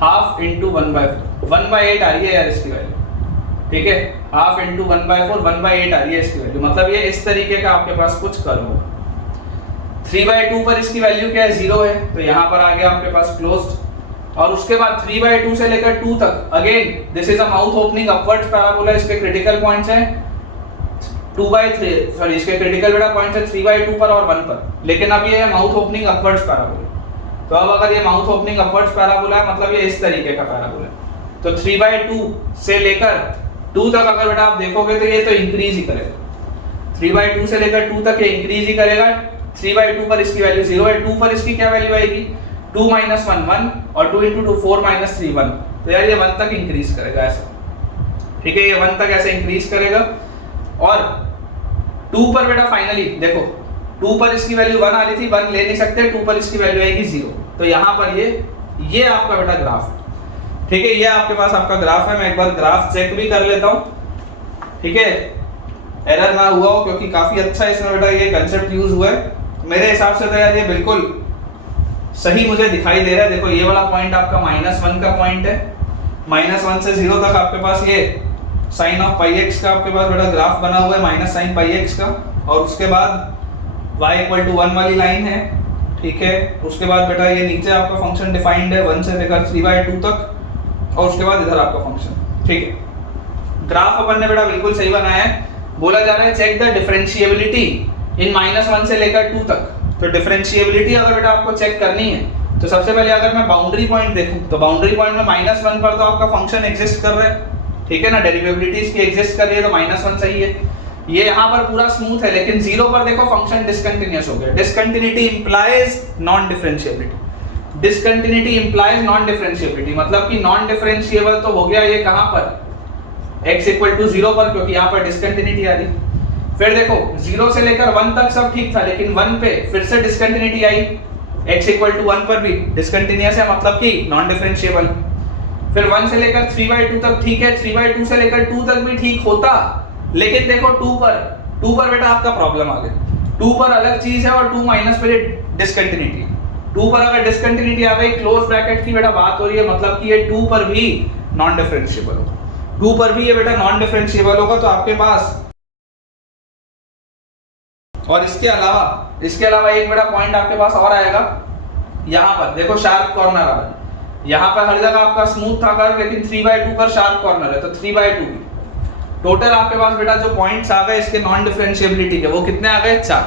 हाफ × 1/4 1/8 आ रही है यार इसकी वैल्यू। ठीक है, हाफ × 1/4 1/8 आ रही है इसकी वैल्यू, मतलब ये इस तरीके का आपके पास कुछ कर्व होगा। 3/2 पर इसकी वैल्यू क्या है, 0 है, तो यहाँ पर आ गया आपके पास क्लोज्ड। और उसके बाद 3/2 से लेकर 2 तक, again this is a mouth opening upwards parabola. इसके क्रिटिकल पॉइंट्स हैं 2/3, सॉरी इसके क्रिटिकल बेटा पॉइंट्स है 3/2 पर और 1 पर, लेकिन अब ये है माउथ ओपनिंग अपवर्ड्स पैराबोला। तो अब अगर ये माउथ ओपनिंग अपवर्ड्स पैराबोला है, मतलब ये इस तरीके का पैराबोला है। तो 3/2 से लेकर 2 तक अगर बेटा आप देखोगे तो ये तो इंक्रीज ही करेगा। 3/2 से लेकर 2 तक ये इंक्रीज ही करेगा। 3/2 पर इसकी वैल्यू 0 है, 2 पर इसकी क्या वैल्यू आएगी, 2 - 1 1, और 2 × 2 4 - 3 1, तो यार ये 1 तक इंक्रीज करेगा ऐसा। ठीक है, ये 1 तक ऐसे इंक्रीज करेगा। और 2 पर बेटा फाइनली देखो 2 पर इसकी वैल्यू 1 आ रही थी, 1 ले नहीं सकते, 2 पर इसकी वैल्यू आएगी 0, तो यहाँ पर ये आपका बेटा ग्राफ है। ठीक है, ये आपके पास आपका ग्राफ है। मैं एक बार ग्राफ चेक भी कर लेता हूँ, ठीक है, एरर ना हुआ हो, क्योंकि काफी अच्छा इसमें बेटा ये कंसेप्ट यूज हुआ है। मेरे हिसाब से तो यार ये बिल्कुल सही मुझे दिखाई दे रहा है। देखो ये वाला पॉइंट आपका -1 का पॉइंट है, -1 से 0 तक आपके पास ये sin ऑफ πx का आपके पास बेटा ग्राफ बना हुआ है, -sin πx का, और उसके बाद y = 1 वाली लाइन है। ठीक है, उसके बाद बेटा ये नीचे आपका फंक्शन डिफाइंड है 1 से लेकर 3/2 तक, और उसके बाद इधर आपका फंक्शन। ठीक है, ग्राफ अपन ने बेटा बिल्कुल सही बनाया है। बोला जा रहा है चेक द डिफरेंशिएबिलिटी इन -1 से लेकर 2 तक। तो डिफरेंशिएबिलिटी अगर बेटा आपको चेक करनी है तो सबसे पहले अगर मैं बाउंड्री पॉइंट देखूं तो बाउंड्री पॉइंट में -1 पर तो आपका फंक्शन एग्जिस्ट कर रहा है, ठीक है ना, डेरिवेबिलिटी इसकी एग्जिस्ट कर रही है, तो -1 सही है। ये यहाँ पर पूरा स्मूथ है, लेकिन 0 पर देखो फंक्शन डिसकंटिन्यूअस हो गया। Discontinuity implies non differentiability, discontinuity implies non differentiability, मतलब कि नॉन डिफरेंशिएबल तो हो गया ये कहां पर, x = 0 पर, क्योंकि यहाँ पर डिसकंटिन्यूटी आ रही। फिर देखो 0 से लेकर 1 तक सब ठीक था, लेकिन 1 पे फिर से डिसकंटिन्यूटी आई, x = 1 पर भी डिसकंटिन्यूअस है, मतलब कि नॉन डिफरेंशिएबल। फिर 1 से लेकर 3/2 तक ठीक है, 3/2 से लेकर 2 तक भी ठीक होता, लेकिन देखो 2 पर बेटा आपका प्रॉब्लम आ गई। 2 पर अलग चीज है और 2 माइनस पे डिसकंटिन्यूटी। 2 पर अगर डिसकंटिन्यूटी आ गई, क्लोज ब्रैकेट की बेटा बात हो रही है, मतलब कि ये 2 पर भी नॉन डिफरेंशिएबल होगा। 2 पर भी ये बेटा नॉन डिफरेंशिएबल होगा, तो आपके पास और इसके अलावा एक बेटा पॉइंट आपके पास और आएगा, यहाँ पर देखो शार्प कॉर्नर आ रहा है। यहाँ पर हर जगह आपका स्मूथ था कर्व, लेकिन 3/2 पर शार्प कॉर्नर है, तो 3/2 टोटल आपके पास बेटा जो पॉइंट्स आ गए इसके नॉन डिफरेंशिएबिलिटी के, वो कितने आ गए? 4।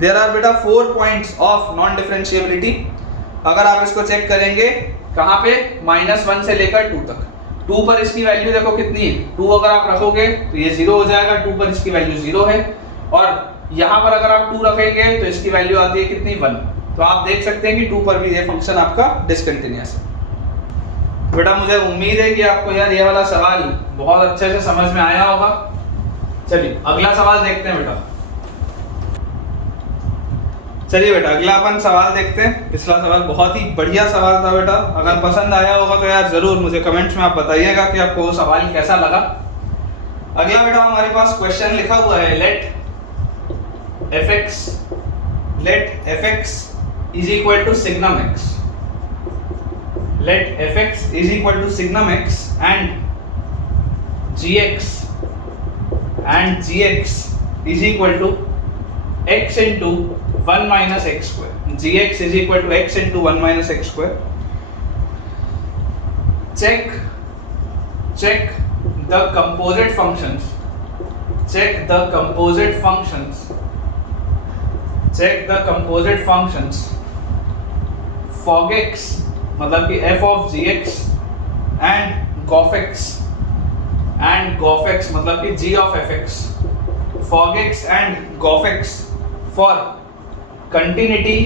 देयर आर बेटा 4 पॉइंट्स ऑफ नॉन डिफरेंशिएबिलिटी। अगर आप इसको चेक करेंगे कहाँ पे, -1 से लेकर 2 तक। 2 पर इसकी वैल्यू देखो कितनी है, 2 अगर आप रखोगे तो ये 0 हो जाएगा, 2 पर इसकी वैल्यू 0 है, और यहाँ पर अगर आप 2 रखेंगे तो इसकी वैल्यू आती है कितनी? 1। तो आप देख सकते हैं कि 2 पर भी ये फंक्शन आपका डिसकंटिन्यूअस है। बेटा मुझे उम्मीद है कि आपको यार ये वाला सवाल बहुत अच्छे से समझ में आया होगा। चलिए अगला सवाल देखते हैं बेटा। चलिए बेटा अगला अपन सवाल देखते हैं। पिछला सवाल बहुत ही बढ़िया सवाल था बेटा, अगर पसंद आया होगा तो यार जरूर मुझे कमेंट्स में आप बताइएगा कि आपको वो सवाल कैसा लगा। अगला बेटा हमारे पास क्वेश्चन लिखा हुआ है, late fx is equal to signum x. Let fx is equal to signum x and gx is equal to x into 1 minus x square. Gx is equal to x into 1 minus x square. Check the composite functions. Check the composite functions fog x मतलब कि f of gx and gof x मतलब कि g of fx, fog x and gof x for continuity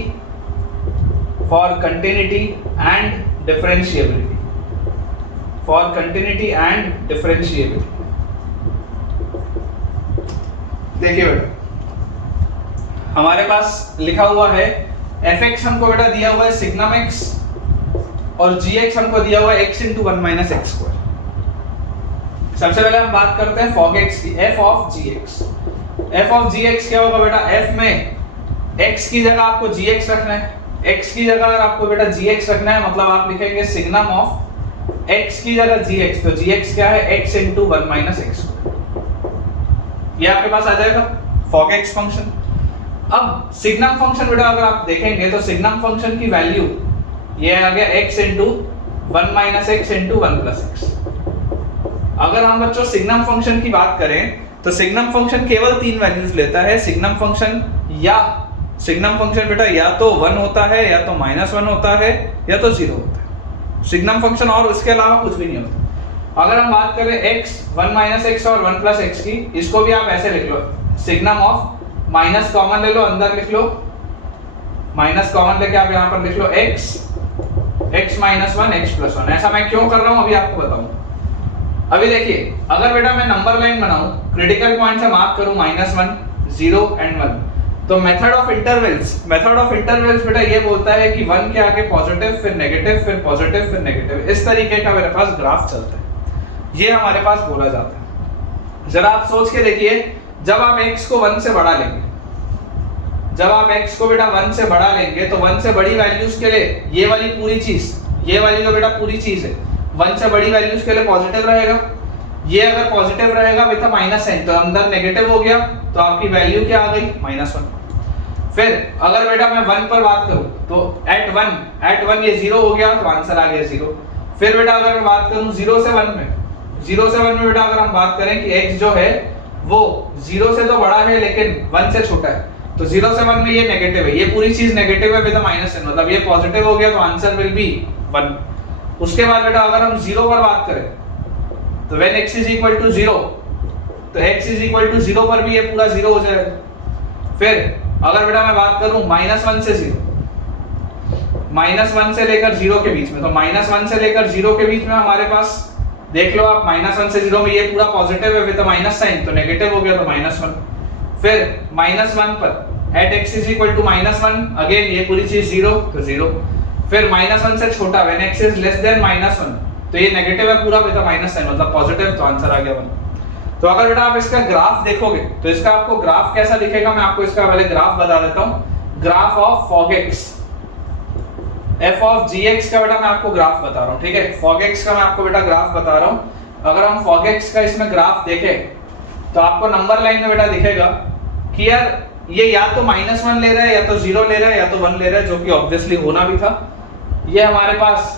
and differentiability, देखिए बेटा हमारे पास लिखा हुआ है fx हमको बेटा दिया हुआ है सिग्नम x और gx हमको दिया हुआ है x into 1 minus x square। सबसे पहले हम बात करते हैं fog x की, f of gx क्या होगा बेटा, f में x की जगह आपको gx रखना है, x की जगह अगर आपको बेटा gx रखना है मतलब आप लिखेंगे सिग्नम ऑफ x की जगह gx, तो gx क्या है, x into 1 minus x square। ये आपके पास आ जाएगा fog x फंक्शन। अब सिग्नम फंक्शन बेटा अगर आप देखेंगे तो सिग्नम फंक्शन की वैल्यू ये आ गया x into 1 minus x into 1 plus x। अगर हम बच्चों सिग्नम फंक्शन की बात करें तो सिग्नम फंक्शन केवल 3 वैल्यूज लेता है। सिग्नम फंक्शन बेटा या तो 1 होता है, या तो -1 होता है, या तो 0 होता है। सिग्नम फंक्शन और उसके अलावा कुछ भी नहीं होता। अगर हम बात करें x 1 minus x और 1 plus x की, इसको भी आप ऐसे लिख लो, सिग्नम ऑफ माइनस कॉमन ले लो, अंदर लिख लो, माइनस कॉमन लेके आप यहाँ पर लिख लो x minus 1 x plus 1। ऐसा मैं क्यों कर रहा हूँ अभी आपको बताऊँ। अभी देखिए अगर बेटा मैं नंबर लाइन बनाऊं, क्रिटिकल पॉइंट से मार्क करूं -1 0 एंड 1, तो मेथड ऑफ इंटरवल्स बेटा ये बोलता है कि 1 के आगे पॉजिटिव फिर नेगेटिव फिर पॉजिटिव फिर नेगेटिव, इस तरीके का मेरे पास ग्राफ चलता है, ये हमारे पास बोला जाता है। जरा आप सोच के देखिए, जब आप x को 1 से बढ़ा लेंगे, जब आप x को बेटा 1 से बढ़ा लेंगे तो 1 से बड़ी वैल्यूज के लिए ये वाली पूरी चीज, ये वाली जो बेटा पूरी चीज है 1 से बड़ी वैल्यूज के लिए पॉजिटिव रहेगा। ये अगर पॉजिटिव रहेगा विद माइनस साइन तो अंदर नेगेटिव हो गया, तो आपकी वैल्यू क्या आ गई -1। फिर अगर बेटा मैं 1 पर बात करूं तो एट 1 ये 0 हो गया, तो आंसर आ गया 0। फिर बेटा अगर मैं बात करूं 0 से 1 में बेटा अगर हम बात करें कि x जो है वो 0 से तो बड़ा है लेकिन 1 से छोटा है, तो 0 से 1 में ये नेगेटिव है, ये पूरी चीज नेगेटिव है विद माइनस साइन, मतलब ये पॉजिटिव हो गया, तो आंसर विल बी 1। उसके बाद बेटा अगर हम 0 पर बात करें तो when x is equal to 0, तो x is equal to 0 पर भी ये पूरा 0 हो जाएगा। फिर अगर बेटा मैं बात करूं -1 से 0, -1 से लेकर 0 के बीच में, तो -1 से लेकर 0 के बीच में हमारे पास देख लो आप -1 से 0 में ये पूरा पॉजिटिव है विद माइनस साइन, तो नेगेटिव हो गया, तो -1। फिर -1 पर at x is equal to -1, again ये पूरी चीज 0, तो 0। फिर -1 से छोटा when x is less than -1, तो ये नेगेटिव है पूरा विद माइनस साइन, मतलब पॉजिटिव, तो आंसर आ गया 1। तो अगर बेटा आप इसका ग्राफ देखोगे तो इसका आपको ग्राफ कैसा दिखेगा, मैं आपको इसका पहले ग्राफ बता देता हूं। Graph of fog x, f of gx का बेटा मैं आपको ग्राफ बता रहा हूं, ठीक है। fog x का मैं आपको बेटा ग्राफ बता रहा हूं। अगर हम fog x का इसमें ग्राफ देखें तो आपको नंबर लाइन में बेटा दिखेगा कि यार ये या तो -1 ले रहा है, या तो 0 ले रहा है, या तो 1 ले रहा है, जो कि ऑब्वियसली होना भी था। ये हमारे पास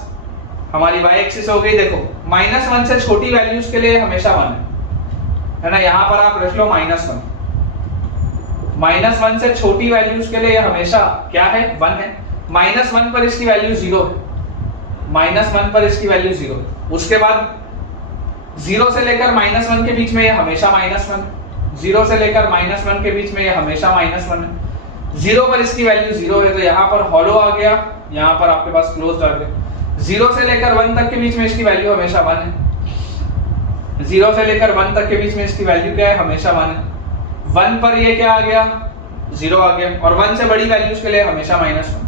हमारी y एक्सिस हो गई, देखो -1 से छोटी वैल्यूज के लिए हमेशा 1 है ना, यहां पर आप रख लो -1, -1 से छोटी वैल्यूज के लिए हमेशा क्या है, 1 है। -1 पर इसकी वैल्यू 0 है, -1 पर इसकी वैल्यू 0। उसके बाद 0 से लेकर -1 के बीच में ये हमेशा -1, 0 से लेकर -1 के बीच में ये हमेशा -1 है। 0 पर इसकी वैल्यू 0 है, तो यहाँ पर हॉलो आ गया, यहाँ पर आपके पास क्लोज्ड आ गया। 0 से लेकर 1 तक के बीच में इसकी वैल्यू हमेशा 1 है। 0 से लेकर 1 तक के बीच में इसकी वैल्यू क्या है, हमेशा 1 है। 1 पर ये क्या आ गया, 0 आ गया, और 1 से बड़ी वैल्यूज के लिए हमेशा -1।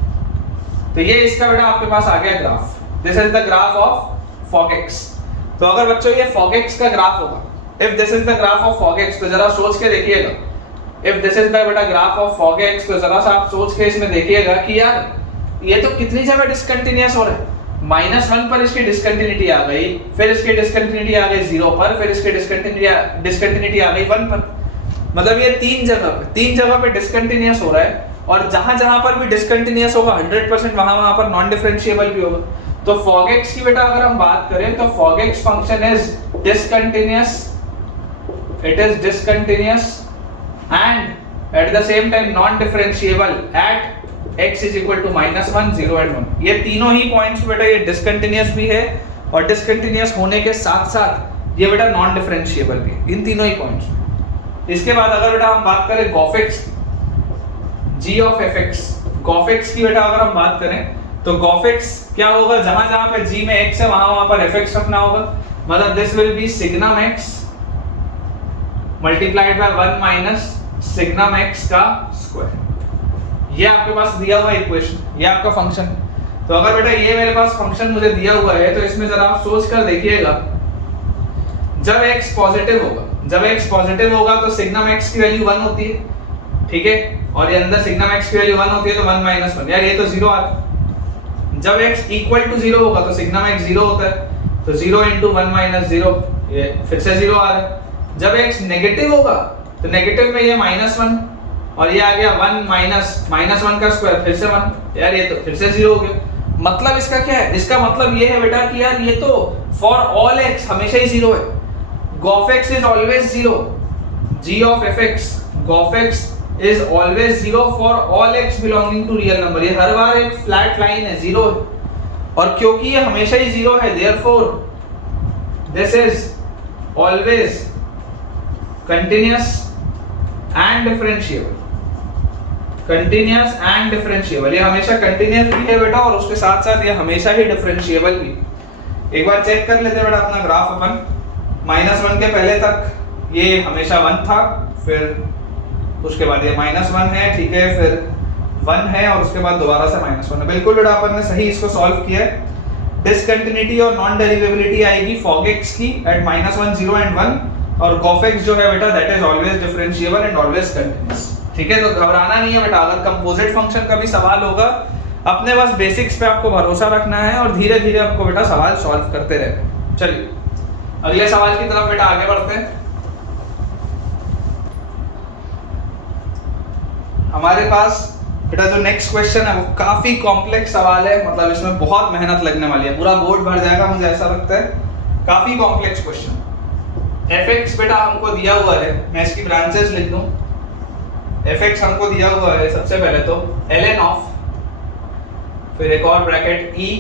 तो ये इसका बेटा आपके पास आ गया graph. This is the graph of fog x। तो अगर बच्चों ये fog x का ग्राफ होगा, if this is the graph of fog x, तो जरा सोच के देखिएगा, इफ दिस इज द बेटा ग्राफ ऑफ fog x, तो जरा सा आप सोच के इसमें देखिएगा कि यार ये तो कितनी जगह डिसकंटिन्यूअस हो रहा है। -1 पर इसकी डिसकंटिन्यूटी आ गई, फिर इसकी डिसकंटिन्यूटी आ गई 0 पर, फिर इसकी डिसकंटिन्यूटी आ गई 1 पर। मतलब ये तीन जगह पे डिसकंटिन्यूअस हो रहा है, और जहां पर भी डिसकंटिन्यूअस होगा 100% वहां पर नॉन डिफरेंशिएबल भी होगा। तो fog x की बेटा अगर हम बात करें तो fog x function is discontinuous, it is discontinuous and at the same time non differentiable at x is equal to -1, 0 and 1। ये तीनों ही पॉइंट्स बेटा ये डिसकंटिन्यूअस भी है, और डिसकंटिन्यूअस होने के साथ साथ ये बेटा नॉन डिफरेंशिएबल भी है, इन तीनों ही पॉइंट्स। इसके बाद अगर बेटा हम बात करें gOF x, g of fx, gOF x की बेटा अगर हम बात करें तो gOF x क्या होगा, जहां पे g में x है वहां पर fx रखना होगा। मतलब this will B signum x multiplied by 1 minus signum x का स्क्वायर। ये आपके पास दिया हुआ इक्वेशन, ये आपका फंक्शन। तो अगर बेटा ये मेरे पास फंक्शन मुझे दिया हुआ है, तो इसमें जरा आप सोच कर देखिएगा, जब x पॉजिटिव होगा तो सिग्नम x की वैल्यू 1 होती है, ठीक है, और ये अंदर सिग्नम x की वैल्यू 1 होती है, तो 1 - 1 यार ये तो 0 आता है। जब x इक्वल टू 0 होगा तो सिग्नम x 0 होता है, तो 0 * 1 - 0, ये फिर से 0 आ रहा है। जब x नेगेटिव होगा तो नेगेटिव में ये -1, और ये आ गया 1 - 1 का स्क्वायर, फिर से 1, यार ये तो फिर से 0 हो गया। मतलब इसका क्या है, इसका मतलब ये है बेटा कि यार ये तो फॉर ऑल x हमेशा ही 0 है। gOF x is always 0, g of fx, gOF x is always 0 for all x belonging to real number. ये हर बार एक फ्लैट लाइन है, 0 है, और क्योंकि ये हमेशा ही 0 है, therefore this is always continuous and differentiable. Continuous and differentiable, ये हमेशा कंटीन्यूअस भी है बेटा, और उसके साथ साथ ये हमेशा ही डिफरेंशिएबल भी। एक बार चेक कर लेते हैं बेटा अपना ग्राफ अपन। -1 के पहले तक ये हमेशा 1 था, फिर उसके बाद ये -1 है, ठीक है, फिर 1 है, और उसके बाद दोबारा से -1 है। बिल्कुल बेटा अपन ने सही इसको सॉल्व किया है। डिसकंटिन्यूटी और नॉन डेरिवेबिलिटी आएगी fog x की एट -1, 0 and 1, और gOF x जो है बेटा that is always differentiable and always continuous, ठीक है। तो घबराना नहीं है बेटा, अगर कंपोजिट फंक्शन का भी सवाल होगा, अपने बस बेसिक्स पे आपको भरोसा रखना है, और धीरे धीरे आपको बेटा सवाल सॉल्व करते रहना। चलिए अगले सवाल की तरफ बेटा आगे बढ़ते हैं। हमारे पास बेटा जो नेक्स्ट क्वेश्चन है वो काफी कॉम्प्लेक्स सवाल है, मतलब इसमें बहुत मेहनत लगने वाली है, पूरा बोर्ड भर जाएगा मुझे ऐसा लगता है। काफी कॉम्प्लेक्स क्वेश्चन। fx बेटा हमको दिया हुआ है, मैं इसकी ब्रांचेस लिख दूं। fx हमको दिया हुआ है सबसे पहले तो ln ऑफ, फिर एक और ब्रैकेट e,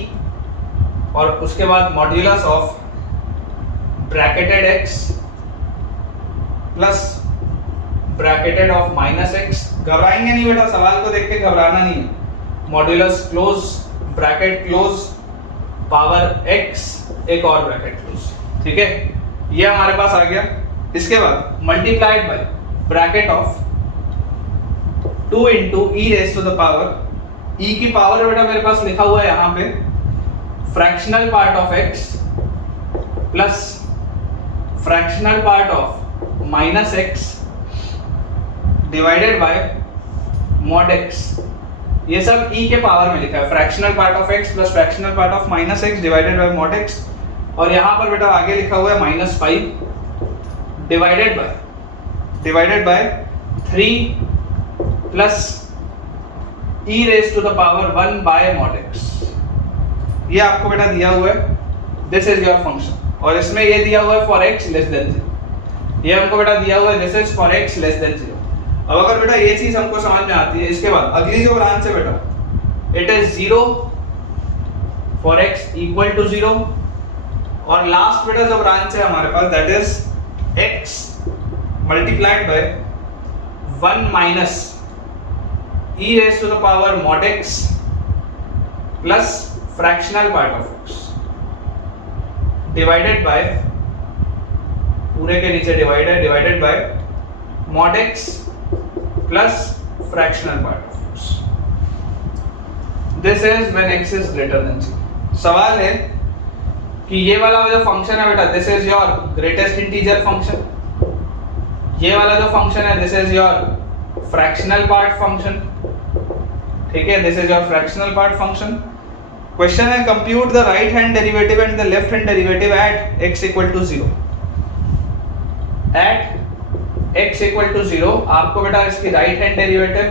और उसके बाद modulus of bracketed x plus bracketed of -x। घबराएंगे नहीं बेटा, सवाल को देख के घबराना नहीं है। Modulus close, bracket close, power x, एक और ब्रैकेट क्लोज, ठीक है, ये हमारे पास आ गया। इसके बाद multiplied by bracket of 2 * e⁻⁻, e की पावर बेटा मेरे पास लिखा हुआ है यहाँ पे fractional part of x plus fractional part of minus x divided by mod x. ये सब e के पावर में लिखा है, fractional part of x plus fractional part of minus x divided by mod x, और यहाँ पर बेटा आगे लिखा हुआ है -5 divided by 3 plus e raise to the power 1 by mod x। ये आपको बेटा दिया हुआ है, दिस इज योर फंक्शन, और इसमें ये दिया हुआ है फॉर x लेस देन 0। ये हमको बेटा दिया हुआ है this is for x less then 0। अब अगर बेटा ये चीज हमको समझ में आती है, इसके बाद अगली जो ब्रांच है बेटा it is 0 for x equal to 0, और लास्ट बेटा जो ब्रांच है हमारे पास that is x multiplied by 1 minus e raise to the power mod x plus fractional part of x divided by, पूरे के नीचे divided by mod x plus fractional part of x। This is when x is greater than 0। सवाल है कि ये वाला जो function है बेटा this is your greatest integer function, ये वाला जो फंक्शन है this is your fractional part function, ठीक है, this is your fractional part function. Question है compute the right hand derivative and the left hand derivative at x equal to 0। At x equal to 0 आपको बेटा इसकी right hand derivative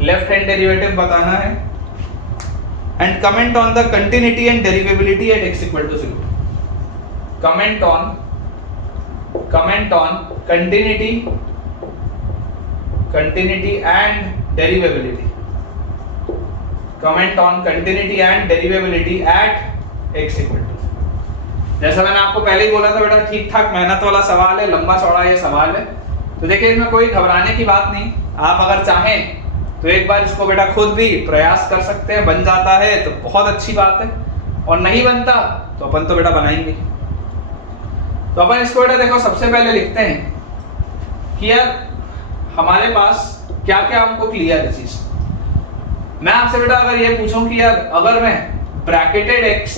left hand derivative बताना है, and comment on the continuity and derivability at x equal to 0। Comment on continuity and derivability, comment on continuity and derivability at x equal to. जैसा मैंने आपको पहले ही बोला था बेटा ठीक ठाक मेहनत वाला सवाल है, लंबा चौड़ा ये सवाल है, तो देखिए इसमें कोई घबराने की बात नहीं। आप अगर चाहें तो एक बार इसको बेटा खुद भी प्रयास कर सकते हैं, बन जाता है तो बहुत अच्छी बात है, और नहीं बनता तो अपन तो बेटा बनाएंगे। तो अपन इसको बेटा देखो सबसे पहले लिखते हैं कि यार हमारे पास क्या क्या हमको क्लियर है चीज। मैं आपसे बेटा अगर ये पूछूं कि यार अगर मैं bracketed x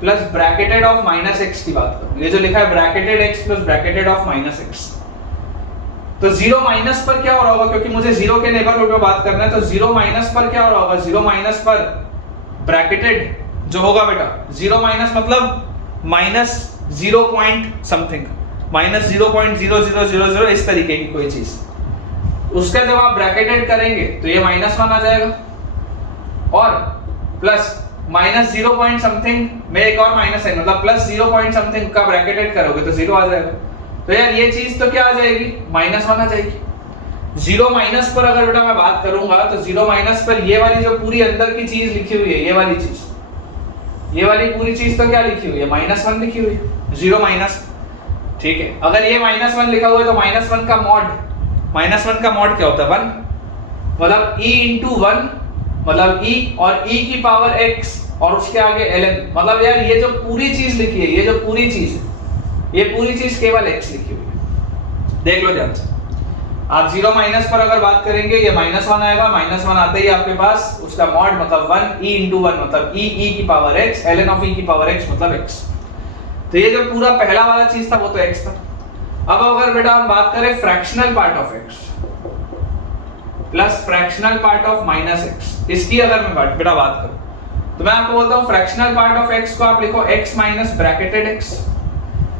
plus bracketed of minus x की बात करूं, ये जो लिखा है bracketed x plus bracketed of minus x, तो 0 माइनस पर क्या हो रहा होगा, क्योंकि मुझे 0 के नेबरहुड में बात करना है, तो 0 माइनस पर क्या हो रहा होगा, 0 माइनस पर ब्रैकेटेड जो होगा बेटा 0 माइनस मतलब माइनस 0 पॉइंट समथिंग, माइनस 0.0000 इस तरीके की कोई चीज, उसका जब आप ब्रैकेटेड करेंगे तो ये -1 आ जाएगा, और प्लस माइनस 0 पॉइंट समथिंग में एक और माइनस है, मतलब प्लस 0 पॉइंट समथिंग का ब्रैकेटेड करोगे तो 0 आ जाएगा। तो यार ये चीज तो क्या आ जाएगी, -1 आ जाएगी। 0 माइनस पर अगर बेटा मैं बात करूंगा तो 0 माइनस पर ये वाली जो पूरी अंदर की चीज लिखी हुई है, ये वाली चीज, ये वाली पूरी चीज तो क्या लिखी हुई है, -1 लिखी हुई है, 0 माइनस, ठीक है। अगर ये -1 लिखा हुआ है तो -1 का मॉड, -1 का मॉड क्या होता है 1, मतलब e into 1 मतलब e और e की पावर x और उसके आगे ln, मतलब यार ये जो पूरी चीज लिखी है, ये जो पूरी चीज है, ये पूरी चीज केवल x लिखी हुई है। देख लो ध्यान से, आप 0 माइनस पर अगर बात करेंगे ये -1 आएगा, -1 आते ही आपके पास उसका मॉड मतलब 1 e into 1 मतलब e की power x, ln of e की पावर x मतलब x। तो ये जो पूरा पहला वाला चीज था वो तो x था। अब अगर बेटा हम बात करें fractional part of x plus fractional part of minus x, इसकी अगर मैं बेटा बात करूं तो मैं आपको बोलता हूं फ्रैक्शनल पार्ट ऑफ x को आप लिखो x माइनस ब्रैकेटेड x,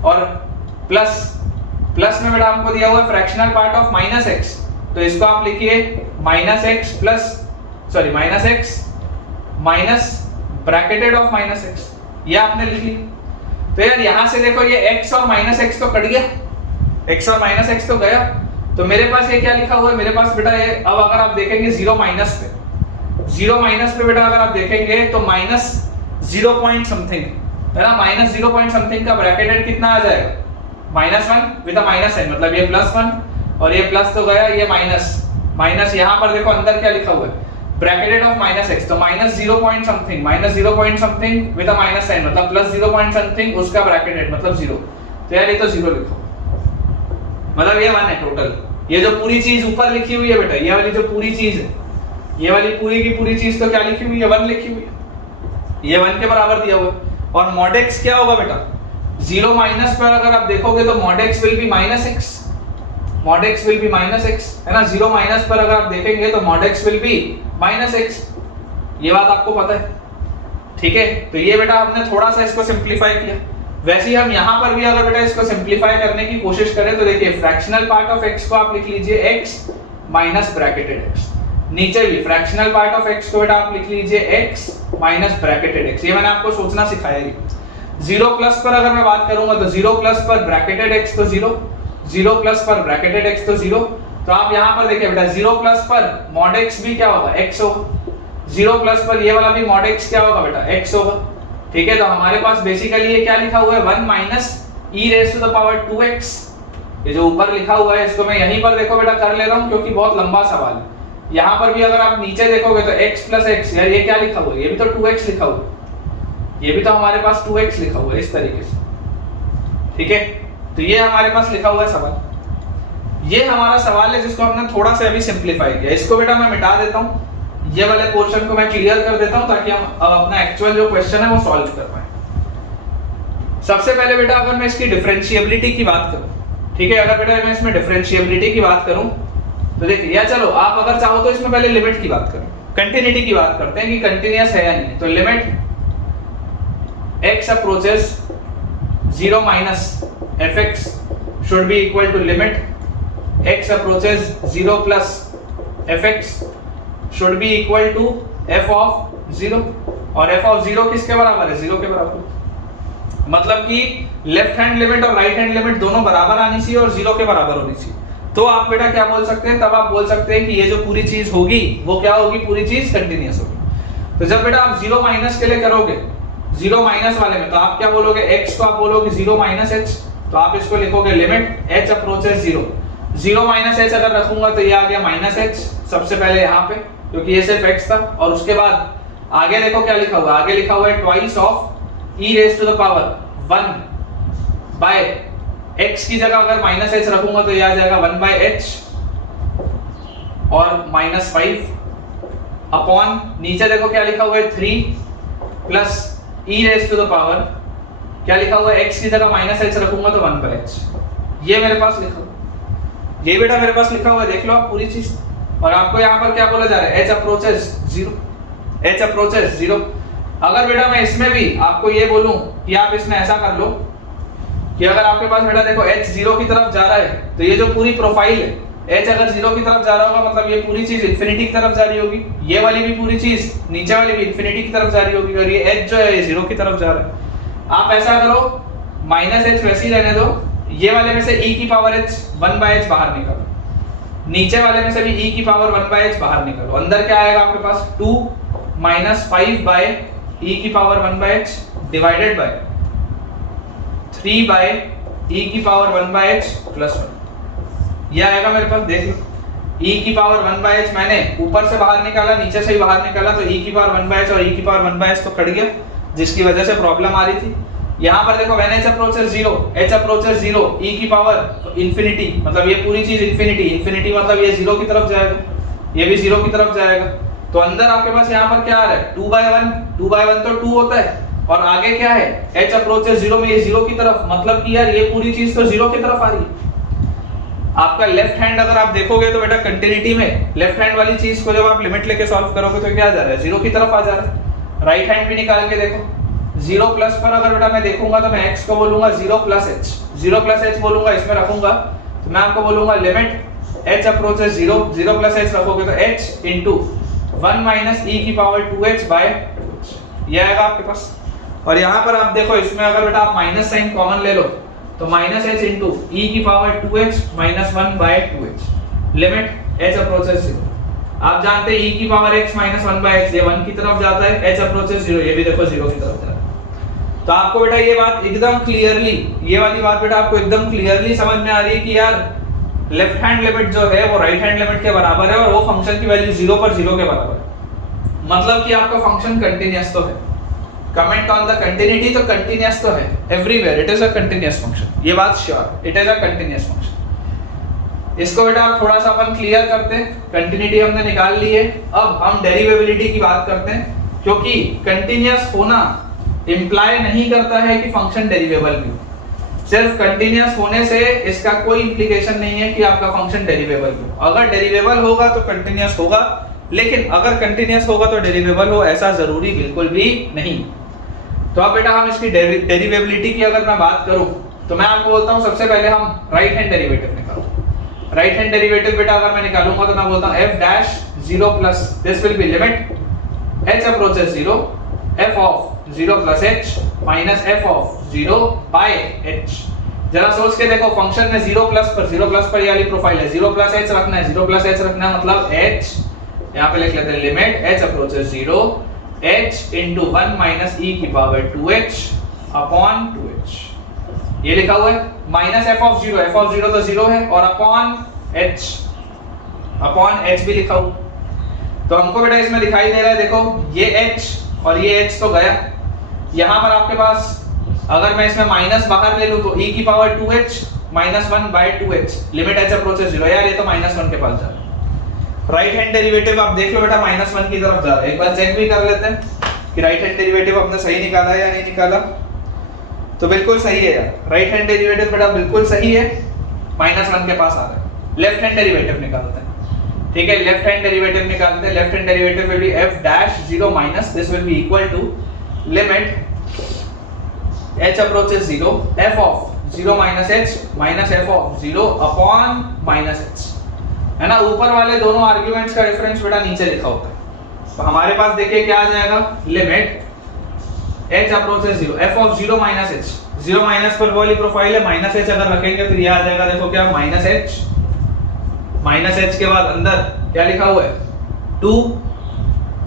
और प्लस में बेटा हमको दिया हुआ है fractional part of minus x, तो इसको आप लिखिए -x minus bracketed of -x, ये आपने लिख लिया। तो यार यहां से देखो ये x और -x तो कट गया, x और -x तो गया, तो मेरे पास ये क्या लिखा हुआ है, मेरे पास बेटा ये, अब अगर आप देखेंगे 0 माइनस पे बेटा अगर आप देखेंगे तो -0 पॉइंट समथिंग है ना, -0 पॉइंट समथिंग का ब्रैकेटेड कितना आ जाएगा, -1 विद अ माइनस है, मतलब ये +1 और ये प्लस तो गया, ये माइनस यहाँ पर देखो अंदर क्या लिखा हुआ है, ब्रैकेटेड ऑफ -x, तो -0 point something with a minus sign मतलब +0 पॉइंट समथिंग उसका ब्रैकेटेड मतलब 0, तो यार ये तो 0 लिखो, मतलब ये 1 है टोटल। ये जो पूरी चीज ऊपर लिखी हुई है बेटा, ये वाली जो पूरी चीज है, ये वाली पूरी की पूरी चीज तो क्या लिखी हुई है, 1 लिखी हुई है, ये 1 के बराबर दिया हुआ है। और mod x क्या होगा बेटा, 0 माइनस पर अगर आप देखोगे तो mod x will be -x, mod x will be -x, है ना। 0 माइनस पर अगर आप देखेंगे तो mod x will be -x, ये बात आपको पता है, ठीक है। तो ये बेटा हमने थोड़ा सा इसको सिंप्लीफाई किया। वैसे ही हम यहाँ पर भी अगर बेटा इसको सिंप्लीफाई करने की कोशिश करें तो देखिए फ्रैक्शनल पार्ट ऑफ x को आप लिख लीजिए x माइनस ब्रैकेटेड x, नीचे भी फ्रैक्शनल पार्ट ऑफ x को बेटा आप लिख लीजिए x माइनस ब्रैकेटेड x। ये मैंने आपको सोचना सिखाया ही। 0 प्लस पर अगर मैं बात करूंगा तो 0 प्लस पर ब्रैकेटेड x तो 0, 0 प्लस पर ब्रैकेटेड x तो 0। तो आप यहाँ पर देखिए बेटा 0 प्लस पर mod x भी क्या होगा, x होगा। 0 प्लस पर ये वाला भी mod x क्या होगा बेटा, x होगा, ठीक है। तो हमारे पास बेसिकली ये क्या लिखा हुआ है, 1 minus e raise to the power 2x। ये जो ऊपर लिखा हुआ है इसको मैं यहीं पर देखो बेटा कर ले रहा हूँ क्योंकि बहुत लंबा सवाल है। यहाँ पर भी अगर आप नीचे देखोगे तो x प्लस x, यार ये क्या लिखा हुआ है, ये भी तो 2x लिखा हुआ है, ये भी तो हमारे पास 2x लिखा हुआ है इस तरीके से, ठीक है। तो ये हमारे पास लिखा हुआ है सवाल, ये हमारा सवाल है जिसको हमने थोड़ा सा अभी सिंप्लीफाई किया। इसको बेटा मैं मिटा देता हूँ, ये वाले पोर्शन को मैं क्लियर कर देता हूं ताकि हम अब अपना एक्चुअल जो क्वेश्चन है वो सॉल्व कर पाए। सबसे पहले बेटा अगर मैं इसकी डिफरेंशिएबिलिटी की बात करूं, ठीक है, अगर बेटा मैं इसमें डिफरेंशिएबिलिटी की बात करूं तो देखिए, या चलो आप अगर चाहो तो इसमें पहले लिमिट की बात करें, कंटिन्यूटी की बात करते हैं कि कंटिन्यूअस है या नहीं। तो limit x approaches 0 minus fx should be equal to limit x approaches 0 plus fx should be equal to f of 0, और f of 0 किसके बराबर है, 0 के बराबर। मतलब कि लेफ्ट हैंड लिमिट और राइट हैंड लिमिट दोनों बराबर आनी चाहिए और 0 के बराबर होनी चाहिए। तो आप बेटा क्या बोल सकते हैं, तब आप बोल सकते हैं कि ये जो पूरी चीज होगी वो क्या होगी, पूरी चीज कंटिन्यूअस होगी। तो जब बेटा आप 0 माइनस के लिए करोगे, 0 माइनस वाले में, तो आप क्या बोलोगे, x को आप बोलोगे 0 माइनस h, तो आप इसको लिखोगे limit h approaches 0, 0 minus h अगर रखूंगा तो ये आ गया माइनस h सबसे पहले यहाँ पे, क्योंकि ये सिर्फ x था। और उसके बाद आगे देखो क्या लिखा हुआ है, आगे लिखा हुआ है twice of e raise to the power 1 by x की जगह अगर माइनस h रखूंगा तो ये आ जाएगा 1 बाय h और माइनस 5 अपॉन, नीचे देखो क्या लिखा हुआ है 3 plus e raise to the power, क्या लिखा हुआ है x की जगह माइनस h रखूंगा तो 1 बाय h। ये मेरे पास लिखा हुआ, ये बेटा मेरे पास लिखा हुआ है, देख लो आप पूरी चीज। और आपको यहाँ पर क्या बोला जा रहा है, h अप्रोचेस 0, h अप्रोचेस 0। अगर बेटा मैं इसमें भी आपको ये बोलूं कि आप इसमें ऐसा कर लो कि अगर आपके पास बेटा देखो h 0 की तरफ जा रहा है तो ये जो पूरी प्रोफाइल है, h अगर 0 की तरफ जा रहा होगा मतलब ये पूरी चीज इंफिनिटी की तरफ जा रही होगी, ये वाली भी पूरी चीज नीचे वाली भी इंफिनिटी की तरफ जा रही होगी, और ये h जो है ये 0 की तरफ जा रहा है। आप ऐसा करो, माइनस h वैसे ही रहने दो, ये वाले में से e की पावर h 1 बाय h बाहर निकालो, नीचे वाले में से भी e की पावर 1 बाय h बाहर निकालो, अंदर क्या आएगा आपके पास 2 माइनस 5 बाय e की power 1 by h divided by 3 by e की पावर 1 बाय h प्लस 1। ये आएगा मेरे पास, देख लो e की पावर 1 बाय h मैंने ऊपर से बाहर निकाला, नीचे से ही बाहर निकाला, तो e की पावर 1 बाय h और e की पावर 1 बाय h तो कट गया, जिसकी वजह से प्रॉब्लम आ रही थी। यहाँ पर देखो when h approaches 0, h approaches 0, e की पावर इंफिनिटी, मतलब ये पूरी चीज इंफिनिटी, इंफिनिटी मतलब ये 0 की तरफ जाएगा, ये भी 0 की तरफ जाएगा। तो अंदर आपके पास यहाँ पर क्या आ रहा है, 2 बाय 1, 2 बाय 1 तो 2 होता है, और आगे क्या है h approaches 0 में ये 0 की तरफ, मतलब कि यार ये पूरी चीज तो 0 की तरफ आ रही है। आपका लेफ्ट हैंड अगर आप देखोगे तो बेटा कंटिन्यूटी में लेफ्ट हैंड वाली चीज को जब आप लिमिट लेके सॉल्व करोगे तो क्या आ जा रहा है, 0 की तरफ आ जा रहा है। राइट हैंड भी निकाल के देखो, 0 प्लस पर अगर बेटा मैं देखूंगा तो मैं x को बोलूंगा 0 प्लस h, 0 प्लस h बोलूंगा, इसमें रखूंगा तो मैं आपको बोलूंगा limit h approaches 0, 0 plus h रखोगे तो h इनटू 1 माइनस e की पावर 2h बाय 2h, ये आएगा आपके पास। और यहाँ पर आप देखो इसमें अगर बेटा आप माइनस साइन कॉमन ले लो तो माइनस h इनटू e की power 2h minus 1 by 2h, limit h approaches 0। आप जानते हैं e की power x minus 1 by x, ये 1 की तरफ जाता है, h अप्रोचेस 0, ये भी देखो 0 की तरफ जा रहा है। तो आपको बेटा ये बात एकदम क्लियरली, ये वाली बात बेटा आपको एकदम क्लियरली समझ में आ रही है कि यार लेफ्ट हैंड लिमिट जो है वो राइट हैंड लिमिट के बराबर है और वो फंक्शन की वैल्यू 0 पर 0 के बराबर है, मतलब कि आपका फंक्शन कंटीन्यूअस तो है। कमेंट ऑन द कंटिन्यूटी, तो कंटीन्यूअस तो है everywhere, it is a continuous function, ये बात sure, it is a continuous function. इसको बेटा आप थोड़ा सा अपन क्लियर करते हैं, कंटिन्यूटी हमने निकाल ली है, अब हम डेरिवेबिलिटी की बात करते हैं, क्योंकि कंटीन्यूअस होना इंप्लाई नहीं करता है कि फंक्शन डेरिवेबल भी हो। सिर्फ कंटिन्यूअस होने से इसका कोई इंप्लीकेशन नहीं है कि आपका फंक्शन डेरिवेबल भी हो। अगर डेरिवेबल होगा तो कंटिन्यूअस होगा, लेकिन अगर कंटिन्यूअस होगा तो डेरिवेबल हो, ऐसा जरूरी बिल्कुल भी नहीं। तो अब बेटा हम इसकी डेरिवेबिलिटी की अगर मैं बात करूं तो मैं आपको बोलता हूं सबसे पहले हम राइट हैंड डेरिवेटिव निकालो। राइट हैंड डेरिवेटिव बेटा अगर मैं निकालूंगा तो मैं बोलता हूं f dash 0 plus this will be limit h approaches 0 f of 0 plus h minus f of 0 by h। जरा सोच के देखो, फंक्शन में 0 प्लस पर ये वाली प्रोफाइल है, 0 प्लस h रखना है, 0 प्लस h रखना है, मतलब h यहां पे लिख लेते हैं limit h approaches 0 h into 1 minus e की पावर 2h अपॉन 2h। ये लिखा हुआ है माइनस f ऑफ 0 तो 0 है, और अपॉन h भी लिखा हुआ। तो हमको बेटा इसमें दिखाई दे रहा है, देखो ये h और ये h तो गया। यहां पर आपके पास अगर मैं इसमें माइनस बाहर ले लूं तो e की power 2h minus 1 by 2h limit h approaches 0। यार ये तो माइनस 1 के पास जा रहा है। राइट हैंड डेरिवेटिव आप देख लो बेटा माइनस 1 की तरफ जा रहा है। एक बार चेक भी कर लेते हैं कि राइट हैंड डेरिवेटिव आपने सही निकाला है या नहीं निकाला। तो बिल्कुल सही है यार, राइट हैंड डेरिवेटिव बेटा बिल्कुल सही है, माइनस 1 के पास आ रहा है। लेफ्ट हैंड डेरिवेटिव निकालते हैं, ठीक है। लेफ्ट हैंड डेरिवेटिव निकालते हैं। Left hand derivative will be f dash 0 minus this will be equal to limit h approaches 0 f of 0 minus h minus f of 0 upon minus h, है ना। ऊपर वाले दोनों आर्गुमेंट्स का डिफरेंस बेटा नीचे लिखा होता है। तो हमारे पास देखिए क्या आ जाएगा, limit h approaches 0 f of 0 minus h, 0 minus पर वाली प्रोफाइल है, माइनस h अगर रखेंगे तो ये आ जाएगा, देखो क्या माइनस h के बाद अंदर क्या लिखा हुआ है 2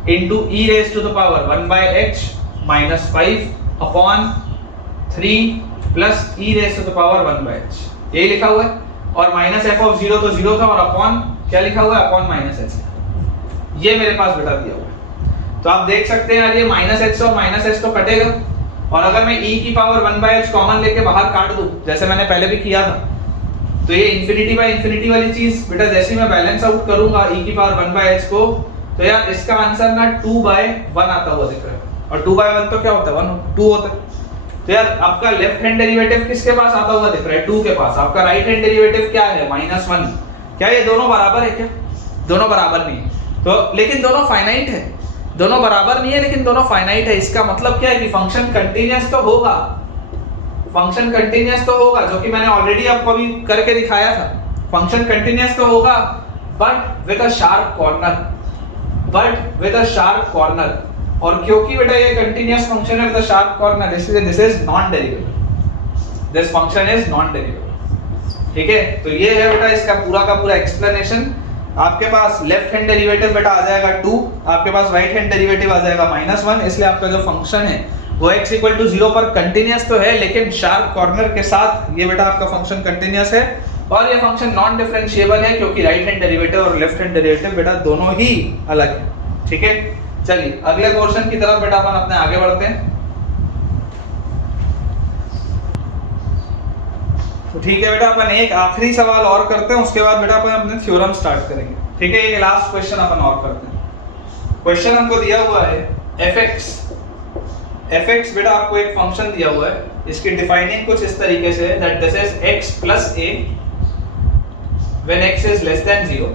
into e raised to the power 1 by h minus 5 upon 3 plus e raised to the power 1 by h, यही लिखा हुआ है। और माइनस f ऑफ 0 तो 0 था, और अपॉन क्या लिखा हुआ है, अपॉन माइनस h, ये मेरे पास बेटा दिया हुआ है। तो आप देख सकते हैं यार ये माइनस h और माइनस h तो कटेगा, और अगर मैं e की पावर 1 by h कॉमन लेके बाहर काट दूं जैसे मैंने पहले भी किया था, तो ये इंफिनिटी बाय इंफिनिटी वाली चीज बेटा जैसे ही मैं बैलेंस आउट करूंगा e की पावर 1 by h को, तो यार इसका आंसर ना 2 by 1 आता हुआ दिख रहा है, और 2 by 1 तो क्या होता है 1 2 होता है। तो यार आपका लेफ्ट हैंड डेरिवेटिव किसके पास आता हुआ दिख रहा है 2 के पास, आपका राइट हैंड डेरिवेटिव क्या है -1। क्या ये दोनों बराबर है क्या, दोनों बराबर नहीं है। तो लेकिन दोनों फाइनाइट है, दोनों बराबर नहीं है लेकिन दोनों फाइनाइट है। इसका मतलब क्या है कि फंक्शन कंटीन्यूअस तो होगा, फंक्शन कंटीन्यूअस तो होगा, जो कि मैंने ऑलरेडी आपको अभी करके दिखाया था। फंक्शन कंटीन्यूअस तो होगा but with a sharp corner, और क्योंकि बेटा ये कंटीन्यूअस फंक्शन है विद अ शार्प कॉर्नर, इसलिए this is non derivable, this function is non derivable, ठीक है। तो ये है बेटा इसका पूरा का पूरा एक्सप्लेनेशन। आपके पास लेफ्ट हैंड डेरिवेटिव बेटा आ जाएगा 2, आपके पास राइट हैंड डेरिवेटिव आ जाएगा -1, इसलिए आपका जो फंक्शन है वो x इक्वल टू 0 पर कंटीन्यूअस तो है, लेकिन शार्प कॉर्नर के साथ ये बेटा आपका फंक्शन कंटीन्यूअस है, और ये फंक्शन नॉन डिफरेंशिएबल है क्योंकि राइट हैंड डेरिवेटिव और लेफ्ट हैंड डेरिवेटिव बेटा दोनों ही अलग है, ठीक है। चलिए अगले पोर्शन की तरफ बेटा अपन अपने आगे बढ़ते हैं। तो ठीक है बेटा, अपन एक आखिरी सवाल और करते हैं, उसके बाद बेटा अपन अपने थ्योरम स्टार्ट करेंगे, ठीक है। एक लास्ट क्वेश्चन अपन और करते हैं। क्वेश्चन हमको दिया हुआ है fx बेटा आपको एक फंक्शन दिया हुआ है, इसकी डिफाइनिंग कुछ इस तरीके से है that this is x plus a when x is less than 0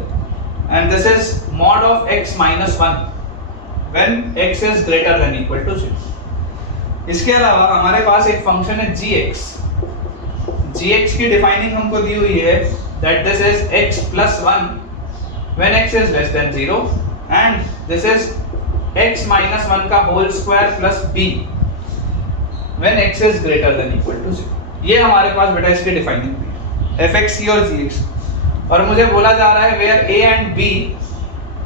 and this is mod of x minus 1 when x is greater than equal to 0। इसके अलावा हमारे पास एक फंक्शन है gx की डिफाइनिंग हमको दी हुई है that this is x plus 1 when x is less than 0 and this is x minus 1 का whole square plus b when x is greater than equal to 0। ये हमारे पास बेटा इसकी डिफाइनिंग है fx की और gx, और मुझे बोला जा रहा है where a and b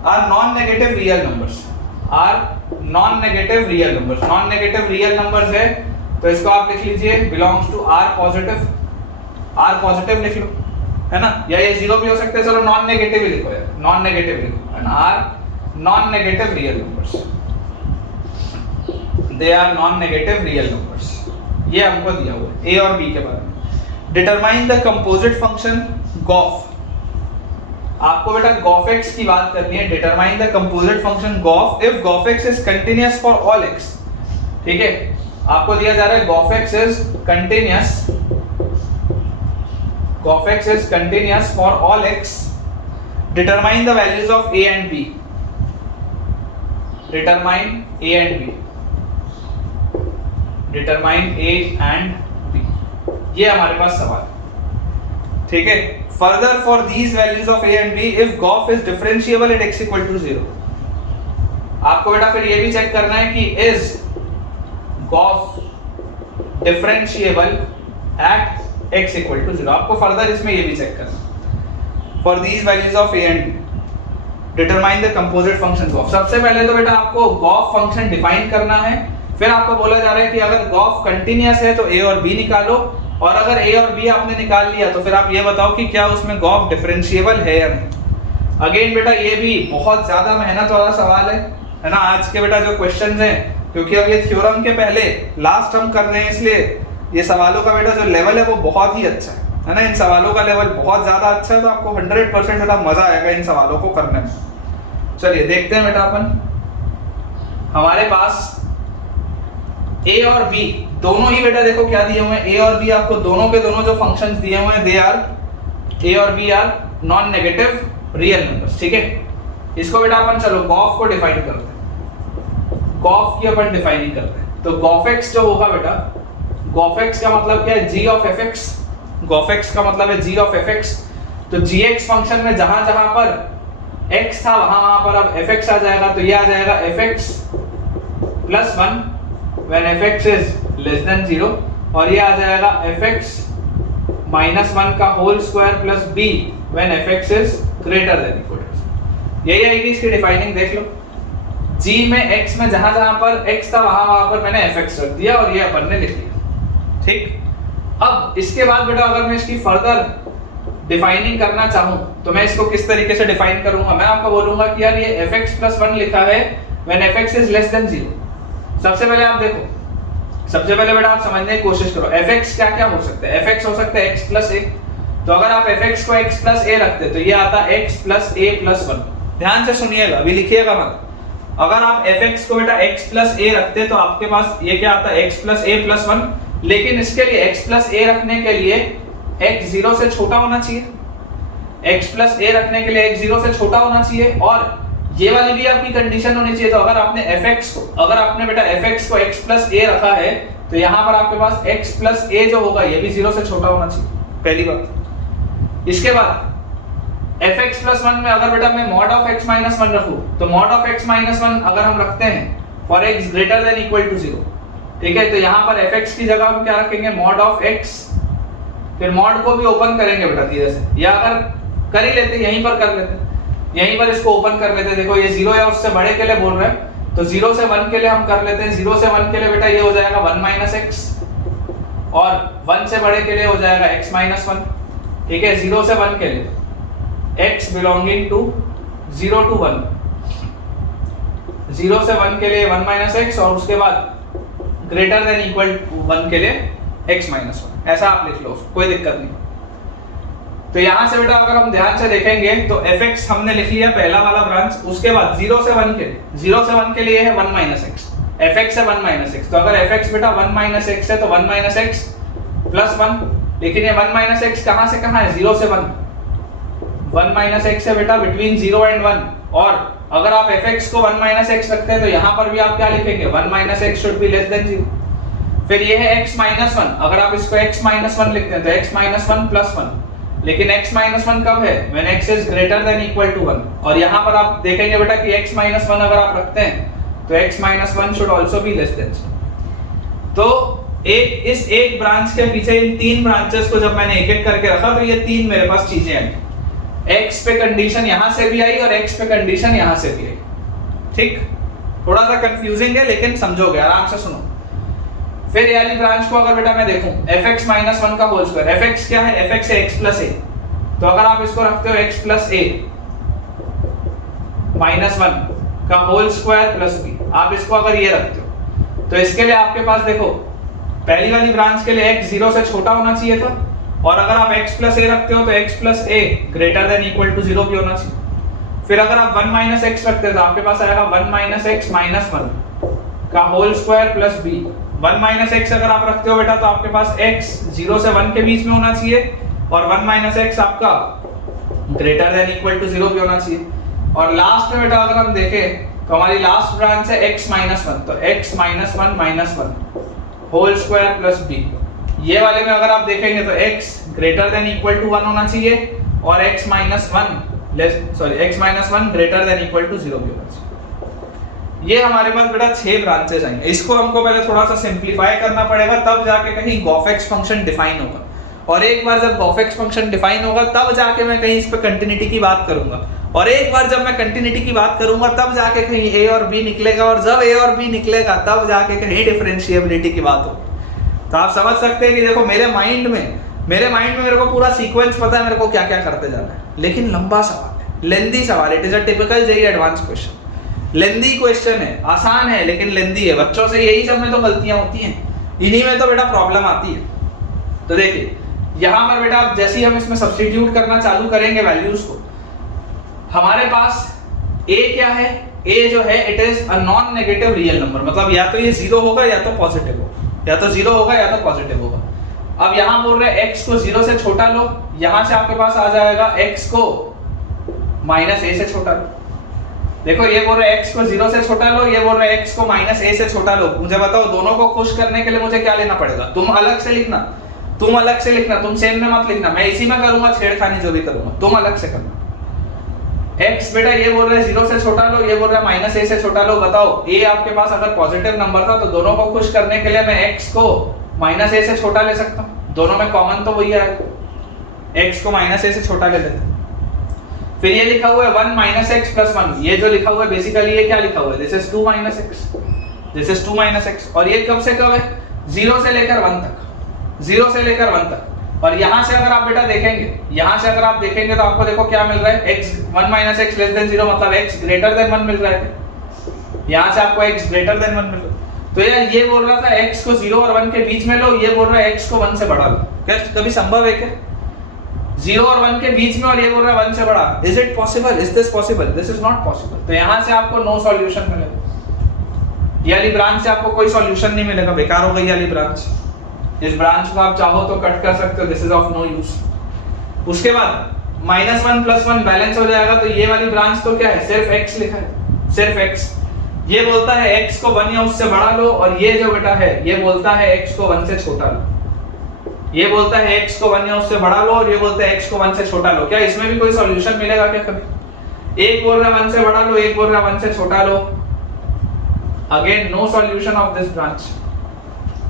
are non-negative real numbers, non negative real numbers है, तो इसको आप लिख लीजिए बिलोंग्स टू r पॉजिटिव लिख लो, है ना, या ये 0 भी हो सकता है, चलो नॉन नेगेटिव ही लिखो यार, नॉन नेगेटिव लिखो, and r non negative real numbers, they are non negative real numbers. ये हमको दिया हुआ है a और b के बारे में। Determine the composite function gof, आपको बेटा gofx की बात करनी है। Determine the composite function gof if gofx is continuous for all x, ठीक है। आपको दिया जा रहा है g of x is continuous for all x, determine the values of a and b, determine a and b, ये हमारे पास सवाल है, ठीक है। Further for these values of a and b if gof is differentiable at x equal to 0, आपको बेटा फिर ये भी चेक करना है कि is gof differentiable at x equal to 0, आपको फर्दर इसमें ये भी चेक करना। For these values of a and b determine the composite function gof. सबसे पहले तो बेटा आपको गोफ फंक्शन डिफाइन करना है, फिर आपको बोला जा रहा है कि अगर गोफ कंटीन्यूअस है तो a और b निकालो, और अगर a और b आपने निकाल लिया तो फिर आप ये बताओ कि क्या उसमें गोफ डिफरेंशिएबल है या नहीं। अगेन बेटा ये भी बहुत ज्यादा मेहनत वाला सवाल है ना आज के बेटा जो क्वेश्चंस हैं, क्योंकि अब ये थ्योरम के पहले लास्ट हम कर रहे हैं, इसलिए ये सवालों का बेटा जो लेवल है वो बहुत ही अच्छा है ना। इन सवालों का लेवल बहुत ज्यादा अच्छा है, तो आपको 100% बेटा मजा आएगा इन सवालों को करने में। चलिए देखते हैं बेटा अपन, हमारे पास a और b दोनों ही बेटा देखो क्या दिए हुए हैं, a और b आपको दोनों के दोनों जो फंक्शंस दिए हुए हैं दे आर, a और b are non negative real numbers, ठीक है। इसको बेटा अपन चलो गोफ को डिफाइन करते हैं, गोफ की अपन डिफाइनिंग करते हैं। तो गोफेक्स जो होगा बेटा, गोफेक्स का मतलब क्या है, g ऑफ fx, गोफेक्स का मतलब है g ऑफ fx। तो gx फंक्शन में जहां जहां पर x था वहां पर अब fx आ जाएगा, तो ये आ जाएगा fx plus 1 when fx is less than 0, और ये आ जाएगा fx माइनस 1 का whole square plus b when fx is greater than equal to 0। यही आएगी इसकी डिफाइनिंग, देख लो g में x में जहां जहां पर x था वहां पर मैंने fx रख दिया और ये अपन ने लिख लिया, ठीक। अब इसके बाद बेटा अगर मैं इसकी फर्दर डिफाइनिंग करना चाहूं तो मैं इसको किस तरीके से डिफाइन करूंगा, मैं आपको बोलूंगा कि यार ये fx प्लस 1 लिखा है when fx is less than 0। सबसे पहले आप देखो, सबसे पहले बेटा आप समझने की कोशिश करो fx क्या क्या हो सकता है। fx हो सकता है x प्लस a, तो अगर आप fx को x प्लस a रखते तो ये आता x प्लस a प्लस 1। ध्यान से सुनिएगा, अभी लिखिएगा मत। अगर आप fx को बेटा x प्लस a रखते तो आपके पास ये क्या आता है x प्लस a प्लस 1, लेकिन इसके लिए x प्लस a रखने के लिए x 0 से छोटा होना चाहिए, x प्लस a रखने के लिए x 0 से छोटा होना चाहिए, और ये वाली भी आपकी कंडीशन होनी चाहिए। तो अगर आपने fx को, अगर आपने बेटा fx को x प्लस a रखा है तो यहाँ पर आपके पास x प्लस a जो होगा ये भी 0 से छोटा होना चाहिए, पहली बात। इसके बाद fx प्लस 1 में अगर बेटा मैं मॉड ऑफ x माइनस 1 रखूं, तो मॉड ऑफ x माइनस 1 अगर हम रखते हैं for x greater than equal to 0, ठीक है, तो यहाँ पर fx की जगह हम क्या रखेंगे, मॉड ऑफ x, फिर मॉड को भी ओपन करेंगे बेटा धीरे से, या अगर कर ही लेते यहीं पर कर लेते, यहीं पर इसको ओपन कर लेते। देखो ये 0 या उससे बड़े के लिए बोल रहे हैं, तो 0 से 1 के लिए हम कर लेते हैं, 0 से 1 के लिए बेटा ये हो जाएगा 1 माइनस x, और 1 से बड़े के लिए हो जाएगा x माइनस 1, ठीक है। 0 से 1 के लिए x बिलोंगिंग टू 0 टू 1, 0 से 1 के लिए 1 माइनस x, और उसके बाद ग्रेटर देन इक्वल टू 1 के लिए x माइनस 1, ऐसा आप लिख लो, कोई दिक्कत नहीं। तो यहां से बेटा अगर हम ध्यान से देखेंगे तो fx हमने लिख लिया पहला वाला ब्रांच, उसके बाद 0 से 1 के लिए है 1 माइनस x, fx है 1 माइनस x, तो अगर fx बेटा 1 माइनस x है तो 1 माइनस x प्लस 1, लेकिन ये 1 माइनस x कहां से कहां है, 0 से 1, 1 माइनस x है बेटा बिटवीन 0 एंड 1, और अगर आप fx को 1 माइनस x रखते हैं तो यहाँ पर भी आप क्या लिखेंगे, 1 minus x should be less than 0। फिर ये है x माइनस 1, अगर आप इसको x माइनस 1 लिखते हैं तो x माइनस 1 प्लस 1, लेकिन x माइनस 1 कब है, when x is greater than equal to 1, और यहाँ पर आप देखेंगे बेटा कि x माइनस 1 अगर आप रखते हैं तो x minus 1 should also be less than 0। तो इस एक ब्रांच के पीछे इन 3 ब्रांचेस को जब मैंने एक एक करके रखा तो ये 3 मेरे पास चीजें आई, x पे कंडीशन यहां से भी आई और x पे कंडीशन यहां से भी आई, ठीक। थोड़ा सा कंफ्यूजिंग है लेकिन समझोगे, आराम से सुनो। फिर ये वाली ब्रांच को अगर बेटा मैं देखूं fx माइनस 1 का होल स्क्वायर, fx क्या है, fx है x प्लस a, तो अगर आप इसको रखते हो x प्लस a माइनस 1 का होल स्क्वायर प्लस b, आप इसको अगर ये रखते हो तो इसके लिए आपके पास देखो पहली वाली ब्रांच के लिए x 0 से छोटा होना चाहिए था, और अगर आप x प्लस a रखते हो तो x plus a greater than equal to 0 भी होना चाहिए। फिर अगर आप 1 माइनस x रखते हो तो आपके पास आएगा 1 माइनस x माइनस 1 का whole square plus b, 1 minus x अगर आप रखते हो बेटा तो आपके पास x 0 से 1 के बीच में होना चाहिए और 1 माइनस एक्स आपका ग्रेटर देन इक्वल टू 0 भी होना चाहिए। और लास्ट में बेटा अगर हम देखें तो हमारी लास्ट ब्रांच है x माइनस 1, तो x minus 1 minus 1 whole square plus b। ये वाले में अगर आप देखेंगे तो x greater than equal to 1 होना चाहिए और x minus 1 greater than equal to 0 भी होना चाहिए। ये हमारे पास बेटा 6 ब्रांचेस आएंगे। इसको हमको पहले थोड़ा सा सिंप्लीफाई करना पड़ेगा, तब जाके कहीं गॉफेक्स फंक्शन डिफाइन होगा। और एक बार जब गॉफेक्स फंक्शन डिफाइन होगा तब जाके मैं कहीं इस पे कंटिन्यूटी की बात करूंगा, और एक बार जब मैं कंटिन्यूटी की बात करूंगा तब जाके कहीं a और b निकलेगा, और जब a और b निकलेगा तब जाके कहीं डिफरेंशिएबिलिटी की बात होगी। तो आप समझ सकते हैं कि देखो मेरे माइंड में मेरे को पूरा सीक्वेंस पता है मेरे को क्या क्या करते जाना है, लेकिन लंबा सवाल है, लेंदी सवाल। It is a typical JEE advance question, lengthy question है, आसान है लेकिन लेंदी है। बच्चों से यही सब में तो गलतियां होती हैं, इन्हीं में तो बेटा प्रॉब्लम आती है। तो देखिए यहां पर बेटा जैसे ही हम इसमें सब्स्टिट्यूट करना चालू करेंगे वैल्यूज को, हमारे पास a क्या है, a जो है it is a non negative real number, मतलब या तो ये 0 होगा या तो पॉजिटिव होगा, या तो 0 होगा या तो पॉजिटिव होगा। अब यहां बोल रहे हैं x को 0 से छोटा लो, यहां से आपके पास आ जाएगा x को माइनस a से छोटा लो। देखो ये बोल रहे हैं x को 0 से छोटा लो, ये बोल रहे हैं x को माइनस a से छोटा लो। मुझे बताओ दोनों को खुश करने के लिए मुझे क्या लेना पड़ेगा? तुम अलग से लिखना, तुम सेम में मत लिखना, मैं इसी में करूंगा छेड़खानी जो भी करूंगा, तुम अलग से करना। x बेटा ये बोल रहे हैं 0 से छोटा लो, ये बोल रहा है माइनस a से छोटा लो। बताओ a आपके पास अगर पॉजिटिव नंबर था तो दोनों को खुश करने के लिए मैं x को माइनस a से छोटा ले सकता हूं, दोनों में कॉमन तो वही आएगा, x को माइनस a से छोटा ले लेते हैं। फिर ये लिखा हुआ है 1 माइनस एक्स प्लस 1, ये जो लिखा हुआ है बेसिकली ये क्या लिखा हुआ है, this is 2 minus x, this is 2 minus x. और ये कब से कब है? 0 से लेकर 1 तक, 0 से लेकर 1 तक। और यहां से अगर आप बेटा देखेंगे, यहां से अगर आप देखेंगे तो आपको देखो क्या मिल रहा है, x 1 minus x less than 0, मतलब x ग्रेटर देन 1 मिल रहा है। यहां से आपको x ग्रेटर देन 1 मिल रहा है। तो यार ये बोल रहा था x को 0 और 1 के बीच में लो, ये बोल रहा है x को 1 से बढ़ा लो। क्या कभी संभव है क्या 0 और 1 के बीच में, और ये बोल रहा है 1 से बड़ा? Is it possible? Is this possible? This is not possible. तो यहां से आपको नो सॉल्यूशन मिलेगा, ये वाली ब्रांच से आपको कोई सॉल्यूशन नहीं मिलेगा, बेकार हो गई ये वाली ब्रांच। इस ब्रांच को आप चाहो तो कट कर सकते हो, this is of no use. उसके बाद -1 + 1 बैलेंस हो जाएगा, तो ये वाली ब्रांच तो क्या है, सिर्फ x लिखा है, सिर्फ x। ये बोलता है x को 1 या उससे बड़ा लो, और ये जो बेटा है ये बोलता है x को 1 से छोटा लो। ये बोलता है x को 1 या उससे बड़ा लो, और ये बोलता है x को 1 से छोटा लो। क्या इसमें भी कोई सॉल्यूशन मिलेगा क्या कभी? एक बोल रहा है 1 से बड़ा लो, एक बोल रहा है 1 से छोटा लो। Again no solution of this branch.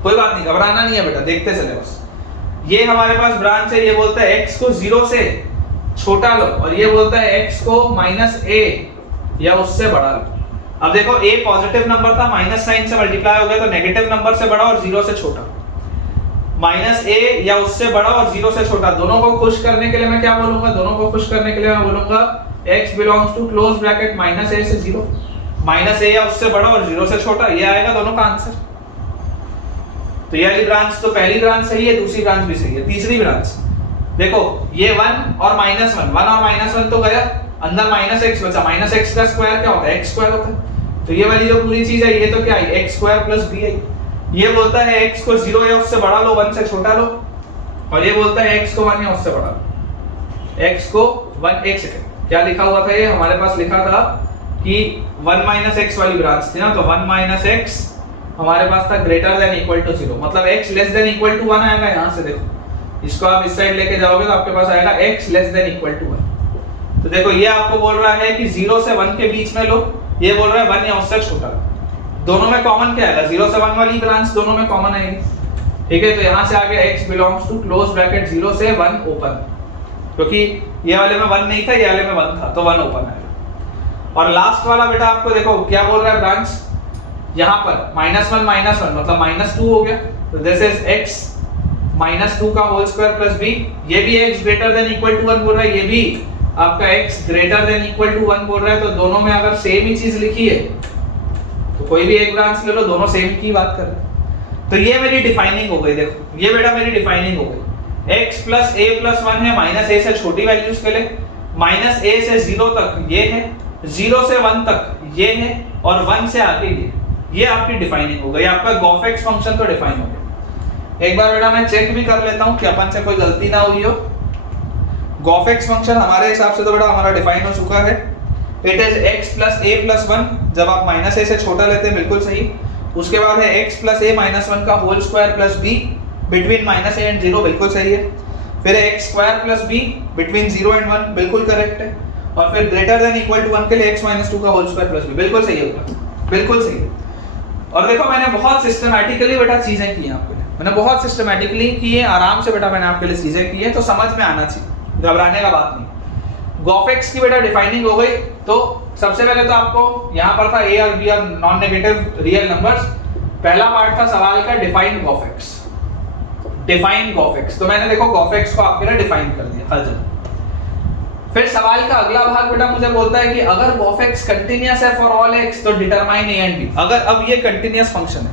कोई बात नहीं, घबराना नहीं है बेटा, देखते चले बस। ये हमारे पास ब्रांच है, ये बोलता है x को 0 से छोटा लो, और ये बोलता है x को -a या उससे बड़ा लो। अब देखो a पॉजिटिव नंबर था, माइनस साइन से मल्टीप्लाई हो गया तो नेगेटिव नंबर से बड़ा और 0 से छोटा। -a या उससे बड़ा और 0 से छोटा, दोनों को खुश करने के लिए मैं क्या बोलूंगा, दोनों को खुश करने के लिए मैं बोलूंगा x belongs to close bracket -a से 0, -a या उससे बड़ा और 0 से छोटा, ये आएगा दोनों का आंसर। तो ये वाली ब्रांच तो पहली ब्रांच सही है, दूसरी ब्रांच भी सही है। तीसरी ब्रांच देखो, ये 1 और -1, 1 और -1 तो गया, अंदर -x बचा। -x का स्क्वायर क्या होता है, x स्क्वायर होता है। तो ये वाली जो पूरी चीज है ये तो क्या है, x स्क्वायर प्लस b है। ये बोलता है x को 0 या उससे बड़ा लो, 1 से छोटा लो, और ये बोलता है x को 1 या उससे बड़ा लो। x को 1, एक सेकंड, क्या लिखा हुआ था ये हमारे पास, लिखा था कि 1 - x वाली ब्रांच थी ना, तो 1 - x हमारे पास था ग्रेटर देन इक्वल टू 0, मतलब x less than equal to 1 आएगा। यहां से देखो, इसको आप इस साइड लेके जाओगे तो आपके पास आएगा x less than equal to 1। तो देखो ये आपको बोल रहा है कि 0 से 1 के बीच में लो, ये बोल रहा है 1 या उससे छोटा। दोनों में कॉमन क्या आएगा, 0 से 1 वाली ब्रांच दोनों में कॉमन आएगी, ठीक है। तो यहां से आगे x belongs to close bracket 0 से 1 ओपन, क्योंकि ये वाले में 1 नहीं था, ये वाले में 1 था, तो 1 ओपन आएगा। और लास्ट वाला बेटा आपको देखो क्या बोल रहा है ब्रांच, यहां पर -1 -1 मतलब -2 हो गया, तो दिस इज x -2 का होल स्क्वायर प्लस b। ये भी x greater than equal to 1 बोल रहा है, ये भी आपका x greater than equal to 1 बोल रहा है। तो दोनों में अगर सेम ही चीज लिखी है तो कोई भी एक ब्रांच ले लो, दोनों सेम की बात कर रहे हैं। तो ये मेरी डिफाइनिंग हो गई। देखो ये बेटा मेरी डिफाइनिंग हो गई, x प्लस a प्लस 1 है -a से छोटी वैल्यूज के लिए, -a से 0 तक ये है, 0 से 1 तक ये है, और 1 से आगे ये। ये आपकी डिफाइनिंग हो गई, आपका गॉफेक्स फंक्शन तो डिफाइन हो गया। एक बार बेटा मैं चेक भी कर लेता हूं कि अपन से कोई गलती ना हुई हो। गॉफेक्स फंक्शन हमारे हिसाब से तो बेटा हमारा डिफाइन हो चुका है। It is x plus a plus 1, जब आप माइनस a से छोटा लेते हैं बिल्कुल सही। उसके बाद है x प्लस a माइनस 1 का whole square plus b between minus a and 0, बिल्कुल सही है। फिर है x square plus b between 0 and 1, बिल्कुल करेक्ट है। और फिर ग्रेटर देन इक्वल टू 1 के लिए x माइनस 2 का होल स्क्वायर प्लस b, बिल्कुल सही होगा, बिल्कुल सही है। और देखो मैंने बहुत सिस्टमैटिकली बेटा चीजें की हैं आपके लिए, मैंने बहुत सिस्टमैटिकली की है, आराम से बेटा मैंने आपके लिए चीजें की है, तो समझ में आना चाहिए, घबराने का बात नहीं। गॉफेक्स की बेटा डिफाइनिंग हो गई। तो सबसे पहले तो आपको यहाँ पर था a और b are non negative real numbers. पहला पार्ट था सवाल का डिफाइन गॉफेक्स, डिफाइन गॉफेक्स। तो मैंने देखो गॉफेक्स को आपके लिए डिफाइन कर दिया हर जगह। फिर सवाल का अगला भाग बेटा मुझे बोलता है कि अगर गॉफेक्स कंटीन्यूअस है फॉर ऑल x तो डिटरमाइन a एंड b। अगर अब ये कंटीन्यूअस फंक्शन है,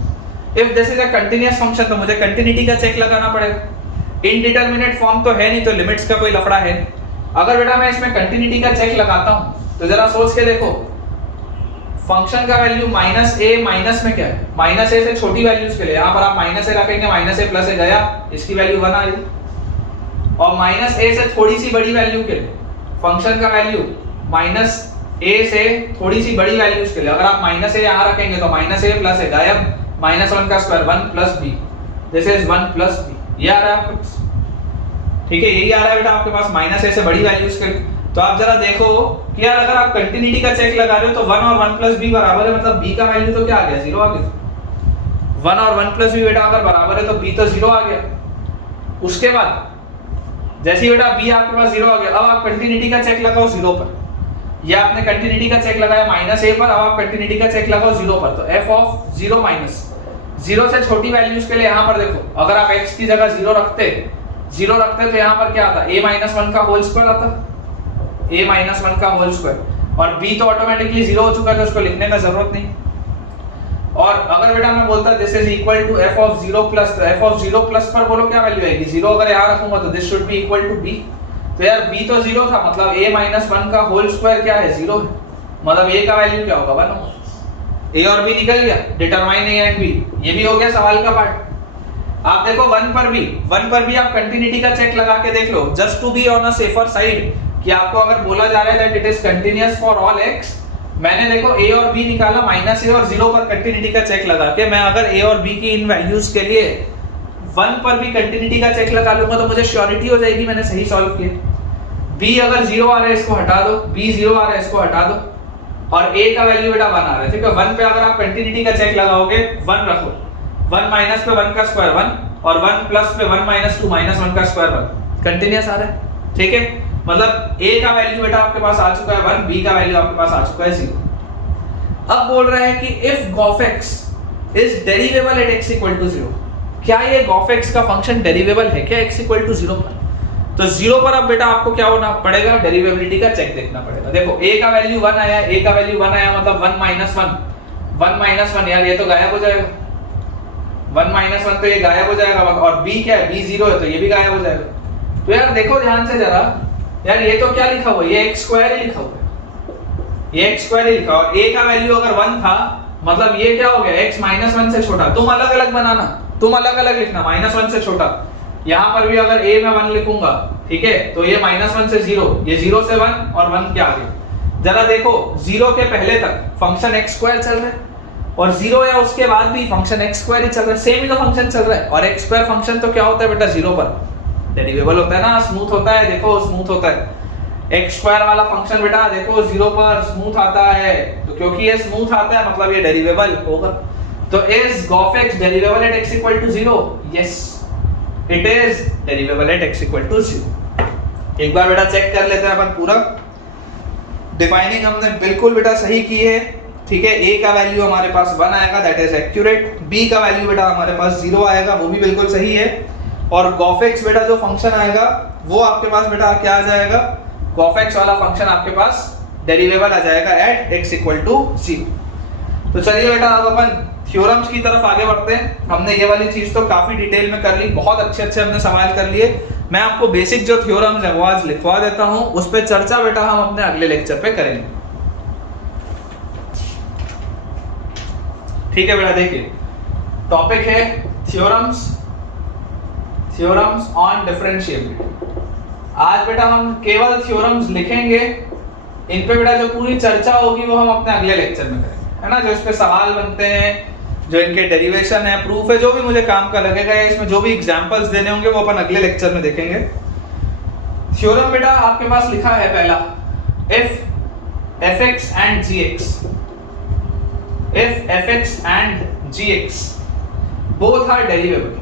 if this is a continuous function, तो मुझे कंटीन्यूटी का चेक लगाना पड़ेगा। इनडिटरमिनेट फॉर्म तो है नहीं, तो लिमिट्स का कोई लफड़ा है। अगर बेटा मैं इसमें कंटीन्यूटी का चेक लगाता हूं तो जरा सोच के देखो, फंक्शन का वैल्यू माइनस a, माइनस में क्या है, माइनस a से छोटी वैल्यूज के लिए यहां पर आप माइनस a रखेंगे, माइनस a प्लस a गया, इसकी वैल्यू 1 आ रही। और माइनस a से थोड़ी सी बड़ी वैल्यू के लिए फंक्शन का वैल्यू माइनस a से थोड़ी सी बड़ी वैल्यूज के लिए अगर आप माइनस a यहां रखेंगे तो माइनस a प्लस a गायब, माइनस 1 का square 1 plus b, this is 1 plus b। ये आ रहा है आपके पास, ठीक है, यही आ रहा है बेटा आपके पास माइनस a से बड़ी वैल्यूज के लिए। तो आप जरा देखो कि यार अगर आप कंटिन्यूटी का चेक लगा रहे हो तो 1 और 1 प्लस b बराबर है, मतलब b का वैल्यू तो क्या आ गया, 0 आ गया। 1 और 1 प्लस b बेटा अगर बराबर है तो b तो 0 आ गया। उसके बाद जैसे ही बेटा b आपके पास 0 आ गया, अब आप कंटिन्यूटी का चेक लगाओ 0 पर। या आपने कंटिन्यूटी का चेक लगाया माइनस a पर, अब आप कंटिन्यूटी का चेक लगाओ 0 पर। तो f ऑफ 0 माइनस 0 से छोटी वैल्यूज के लिए यहां पर देखो, अगर आप x की जगह 0 रखते तो यहां पर क्या आता, a माइनस 1 का होल स्क्वायर आता, a माइनस 1 का होल स्क्वायर। और b तो ऑटोमेटिकली 0 हो चुका है तो उसको लिखने का जरूरत नहीं। और अगर बेटा मैं बोलता this is equal to f of 0 plus, तो f ऑफ 0 प्लस पर बोलो क्या वैल्यू आएगी, 0 अगर यहां रखूंगा तो this should be equal to b। तो यार b तो 0 था, मतलब a माइनस 1 का होल स्क्वायर क्या है, 0 है, मतलब a का वैल्यू क्या होगा, 1 होगा। a और b निकल गया, डिटरमाइन a एंड b, ये भी हो गया सवाल का पार्ट। आप देखो 1 पर भी आप कंटिन्यूटी का चेक लगा के देख लो, just to be on a safer side, कि आपको अगर बोला जा रहा है that it is continuous for all x। मैंने देखो a और b निकाला, माइनस a और 0 पर कंटिन्यूटी का चेक लगा के मैं अगर a और b की इन वैल्यूज के लिए 1 पर भी कंटिन्यूटी का चेक लगा लूंगा तो मुझे श्योरिटी हो जाएगी मैंने सही सॉल्व किया। b अगर 0 आ रहा है इसको हटा दो, b 0 आ रहा है इसको हटा दो, और a का वैल्यू बेटा 1 आ रहा है, ठीक है। 1 पे अगर आप कंटिन्यूटी का चेक लगाओगे 1 रखो, 1 माइनस पे 1 का स्क्वायर 1, और 1 प्लस पे 1 माइनस 2 माइनस 1 का स्क्वायर 1, कंटीन्यूअस आ रहा है, ठीक है। मतलब a का वैल्यू बेटा आपके पास आ चुका है 1, b का वैल्यू आपके पास आ चुका है 0। अब बोल रहे हैं कि if g of x is derivable at x equal to 0, क्या ये गॉफेक्स का फंक्शन डेरिवेबल है क्या x इक्वल टू 0 पर? तो 0 पर अब बेटा आपको क्या होना पड़ेगा, डेरिवेबिलिटी का चेक देखना पड़ेगा। देखो a का वैल्यू 1 आया, a का वैल्यू 1 आया, मतलब 1 माइनस 1 यार ये तो गायब हो जाएगा, 1 माइनस 1 तो ये गायब हो जाएगा, और b क्या है, b 0 है तो ये भी गायब हो जाएगा। तो यार देखो ध्यान से जरा, यार ये तो क्या लिखा हुआ है, ये x स्क्वायर ही लिखा हुआ है, ये x स्क्वायर ही लिखा, और a का वैल्यू अगर 1 था मतलब ये क्या हो गया, x माइनस 1 से छोटा। तुम अलग अलग बनाना, तुम अलग अलग लिखना, माइनस 1 से छोटा। यहाँ पर भी अगर a में 1 लिखूंगा, ठीक है, तो ये माइनस 1 से 0, ये 0 से 1 और 1 के आगे। जरा देखो 0 के पहले तक फंक्शन x स्क्वायर चल रहा है, और 0 या उसके बाद भी फंक्शन x स्क्वायर ही चल रहा है, सेम ही तो फंक्शन चल रहा है। और x स्क्वायर फंक्शन तो क्या होता है बेटा, 0 पर डेरिवेबल होता है ना, स्मूथ होता है, देखो स्मूथ होता है। x स्क्वायर वाला फंक्शन बेटा देखो 0 पर स्मूथ आता है, तो क्योंकि ये स्मूथ आता है मतलब ये डेरिवेबल होगा। तो is g of x derivable at x equal to 0? Yes, it is derivable at x equal to 0। एक बार बेटा चेक कर लेते हैं अपन पूरा। डिफाइनिंग हमने बिल्कुल बेटा सही की है, ठीक है। a का वैल्यू हमारे पास 1 आएगा, दैट इज एक्यूरेट। b का वैल्यू बेटा हमारे पास 0 आएगा, वो भी बिल्कुल सही है। और गॉफेक्स बेटा जो फंक्शन आएगा वो आपके पास बेटा क्या आ जाएगा, गॉफेक्स वाला फंक्शन आपके पास डेरिवेबल आ जाएगा एट x इक्वल टू 0। तो चलिए बेटा अब अपन थ्योरम्स की तरफ आगे बढ़ते हैं। हमने ये वाली चीज तो काफी डिटेल में कर ली, बहुत अच्छे अच्छे हमने सवाल कर लिए। मैं आपको बेसिक जो थ्योरम्स है वो आज लिखवा देता हूं, उस पर चर्चा बेटा हम अपने अगले लेक्चर पे करेंगे, ठीक है बेटा, देखिए टॉपिक है थ्योरम्स ऑन डिफरेंशिएबिलिटी। आज बेटा हम केवल थ्योरम्स लिखेंगे, इन पे बेटा जो पूरी चर्चा होगी वो हम अपने अगले लेक्चर में करेंगे, है ना। जो इस पे सवाल बनते हैं, जो इनके डेरिवेशन है, प्रूफ है, जो भी मुझे काम का लगेगा, इसमें जो भी एग्जांपल्स देने होंगे वो अपन अगले लेक्चर में देखेंगे। थ्योरम बेटा आपके पास लिखा है पहला, if fx and gx both are derivable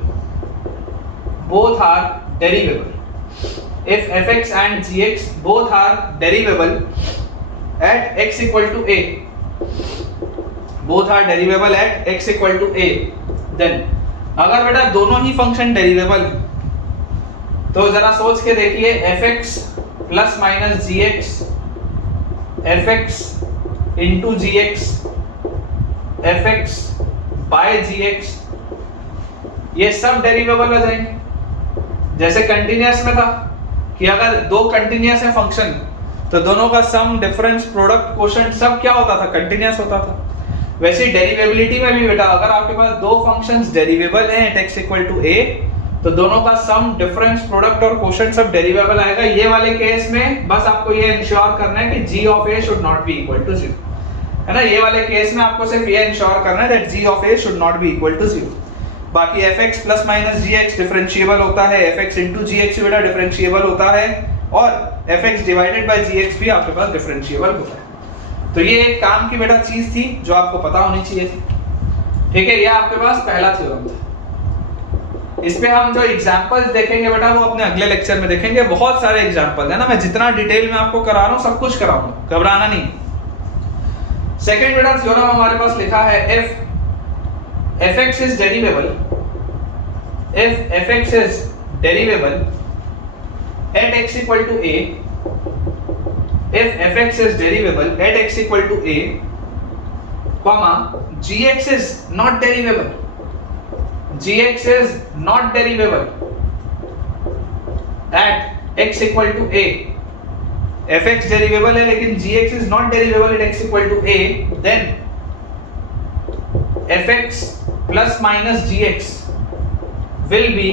if fx and gx both are derivable at x equal to a, then अगर बेटा दोनों ही फंक्शन डेरिवेबल है तो जरा सोच के देखिए, fx plus minus gx, fx into gx, fx by gx, ये सब डेरिवेबल हो जाएंगे। जैसे कंटिन्यूअस में था कि अगर दो कंटिन्यूअस है फंक्शन तो दोनों का सम, डिफरेंस, प्रोडक्ट, कोशेंट सब क्या होता था, कंटिन्यूअस होता था। वैसे डेरिवेबिलिटी में भी बेटा अगर आपके पास दो फंक्शंस डेरिवेबल हैं at x equal to a तो दोनों का सम, डिफरेंस, प्रोडक्ट और कोशेंट सब डेरिवेबल आएगा। ये वाले केस में बस आपको ये इंश्योर करना है कि g of a should not be equal to 0, है ना। ये वाले केस में आपको सिर्फ ये इंश्योर करना है that g of a should not be equal to 0। बाकी fx plus minus gx differentiable होता है, fx इनटू gx बेटा डिफरेंशिएबल होता है, और fx डिवाइडेड बाय gx भी आपके पास डिफरेंशिएबल होता है। तो ये एक काम की बेटा चीज थी जो आपको पता होनी चाहिए थी, ठीक है। ये आपके पास पहला थ्योरम था। इस पे हम जो एग्जांपल्स देखेंगे बेटा वो अपने अगले लेक्चर में देखेंगे। बहुत सारे एग्जांपल है ना, मैं जितना डिटेल में आपको करा रहा हूँ सब कुछ कराऊंगा, घबराना नहीं। सेकंड बेटा थ्योरम हमारे पास लिखा है, if fx is derivable at x equal to a, if fx is derivable at x equal to a, comma gx is not derivable at x equal to a, fx derivable है लेकिन gx is not derivable at x equal to a, then fx plus minus gx will be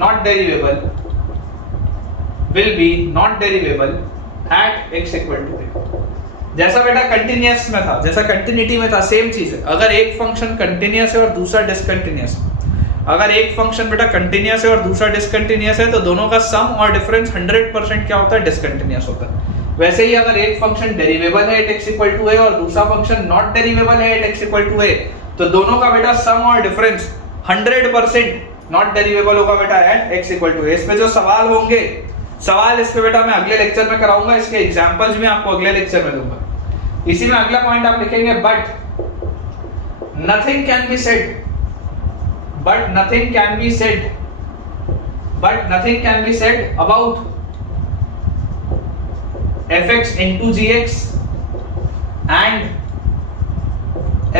not derivable at x equal to a। जैसा बेटा continuous में था, जैसा continuity में था, same चीज है। अगर एक फंक्शन कंटिन्यूअस है और दूसरा डिसकंटिन्यूअस, अगर एक फंक्शन बेटा कंटिन्यूअस है और दूसरा डिसकंटिन्यूअस है तो दोनों का सम और डिफरेंस 100% क्या होता है, डिसकंटिन्यूअस होता है। वैसे ही अगर एक फंक्शन डेरिवेबल है at x equal to a और दूसरा फंक्शन नॉट डेरिवेबल है at x equal to a तो दोनों का बेटा सम और डिफरेंस 100% नॉट डेरिवेबल होगा बेटा at x equal to a। इस पे जो सवाल होंगे, सवाल इस पे बेटा मैं अगले लेक्चर में कराऊंगा, इसके एग्जांपल्स भी आपको अगले लेक्चर में दूंगा। इसी में अगला पॉइंट आप लिखेंगे, but nothing can be said about fx into gx and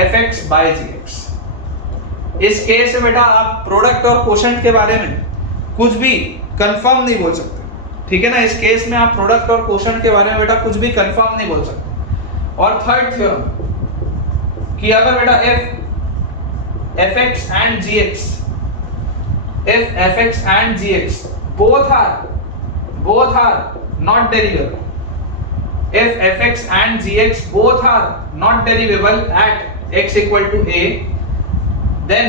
fx by gx। इस केस में बेटा आप प्रोडक्ट और कोशेंट के बारे में कुछ भी कंफर्म नहीं बोल सकते, ठीक है ना। इस केस में आप प्रोडक्ट और कोशेंट के बारे में बेटा कुछ भी कंफर्म नहीं बोल सकते। और थर्ड थ्योरम कि अगर बेटा fx and gx both are not derivable, if fx and gx both are not derivable at x equal to a, then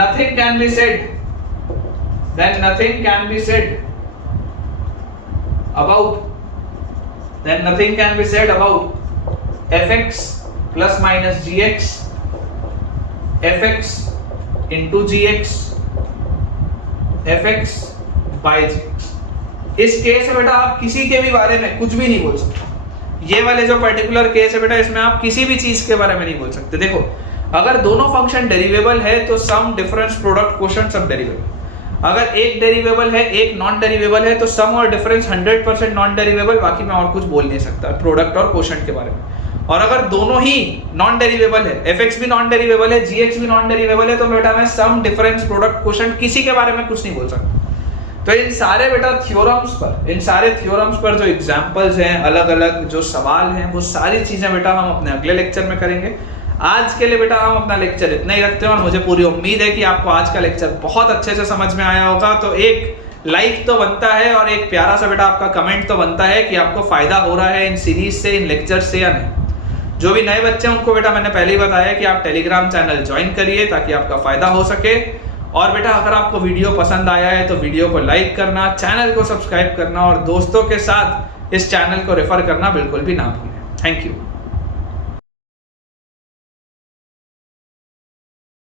nothing can be said about fx plus minus gx, fx into gx, fx by gx। इस case में बेटा आप किसी के भी बारे में कुछ भी नहीं बोल सकते। ये वाले जो पर्टिकुलर केस है बेटा इसमें आप किसी भी चीज के बारे में नहीं बोल सकते। देखो अगर दोनों फंक्शन डेरिवेबल है तो सम, डिफरेंस, प्रोडक्ट, कोशेंट सब डेरिवेबल। अगर एक डेरिवेबल है एक नॉन डेरिवेबल है तो सम और डिफरेंस 100% नॉन डेरिवेबल, बाकी मैं और कुछ बोल नहीं सकता प्रोडक्ट और कोशेंट के बारे में। और अगर दोनों ही नॉन डेरिवेबल है, fx भी नॉन डेरिवेबल है, gx भी नॉन डेरिवेबल है, तो बेटा मैं सम, डिफरेंस, प्रोडक्ट, कोशेंट किसी के बारे में कुछ नहीं बोल सकता। तो इन सारे बेटा थ्योरम्स पर जो एग्जांपल्स हैं, अलग अलग जो सवाल हैं, वो सारी चीजें बेटा हम अपने अगले लेक्चर में करेंगे। आज के लिए बेटा हम अपना लेक्चर इतना ही रखते हैं, और मुझे पूरी उम्मीद है कि आपको आज का लेक्चर बहुत अच्छे से समझ में आया होगा। तो एक लाइक तो बनता है और एक प्यारा सा बेटा आपका कमेंट तो बनता है कि आपको फायदा हो रहा है इन सीरीज से, इन लेक्चर से या नहीं। जो भी नए बच्चे हैं उनको बेटा मैंने पहले ही बताया कि आप टेलीग्राम चैनल ज्वाइन करिए ताकि आपका फायदा हो सके। और बेटा अगर आपको वीडियो पसंद आया है तो वीडियो को लाइक करना, चैनल को सब्सक्राइब करना और दोस्तों के साथ इस चैनल को रेफर करना बिल्कुल भी ना भूलें। Thank you.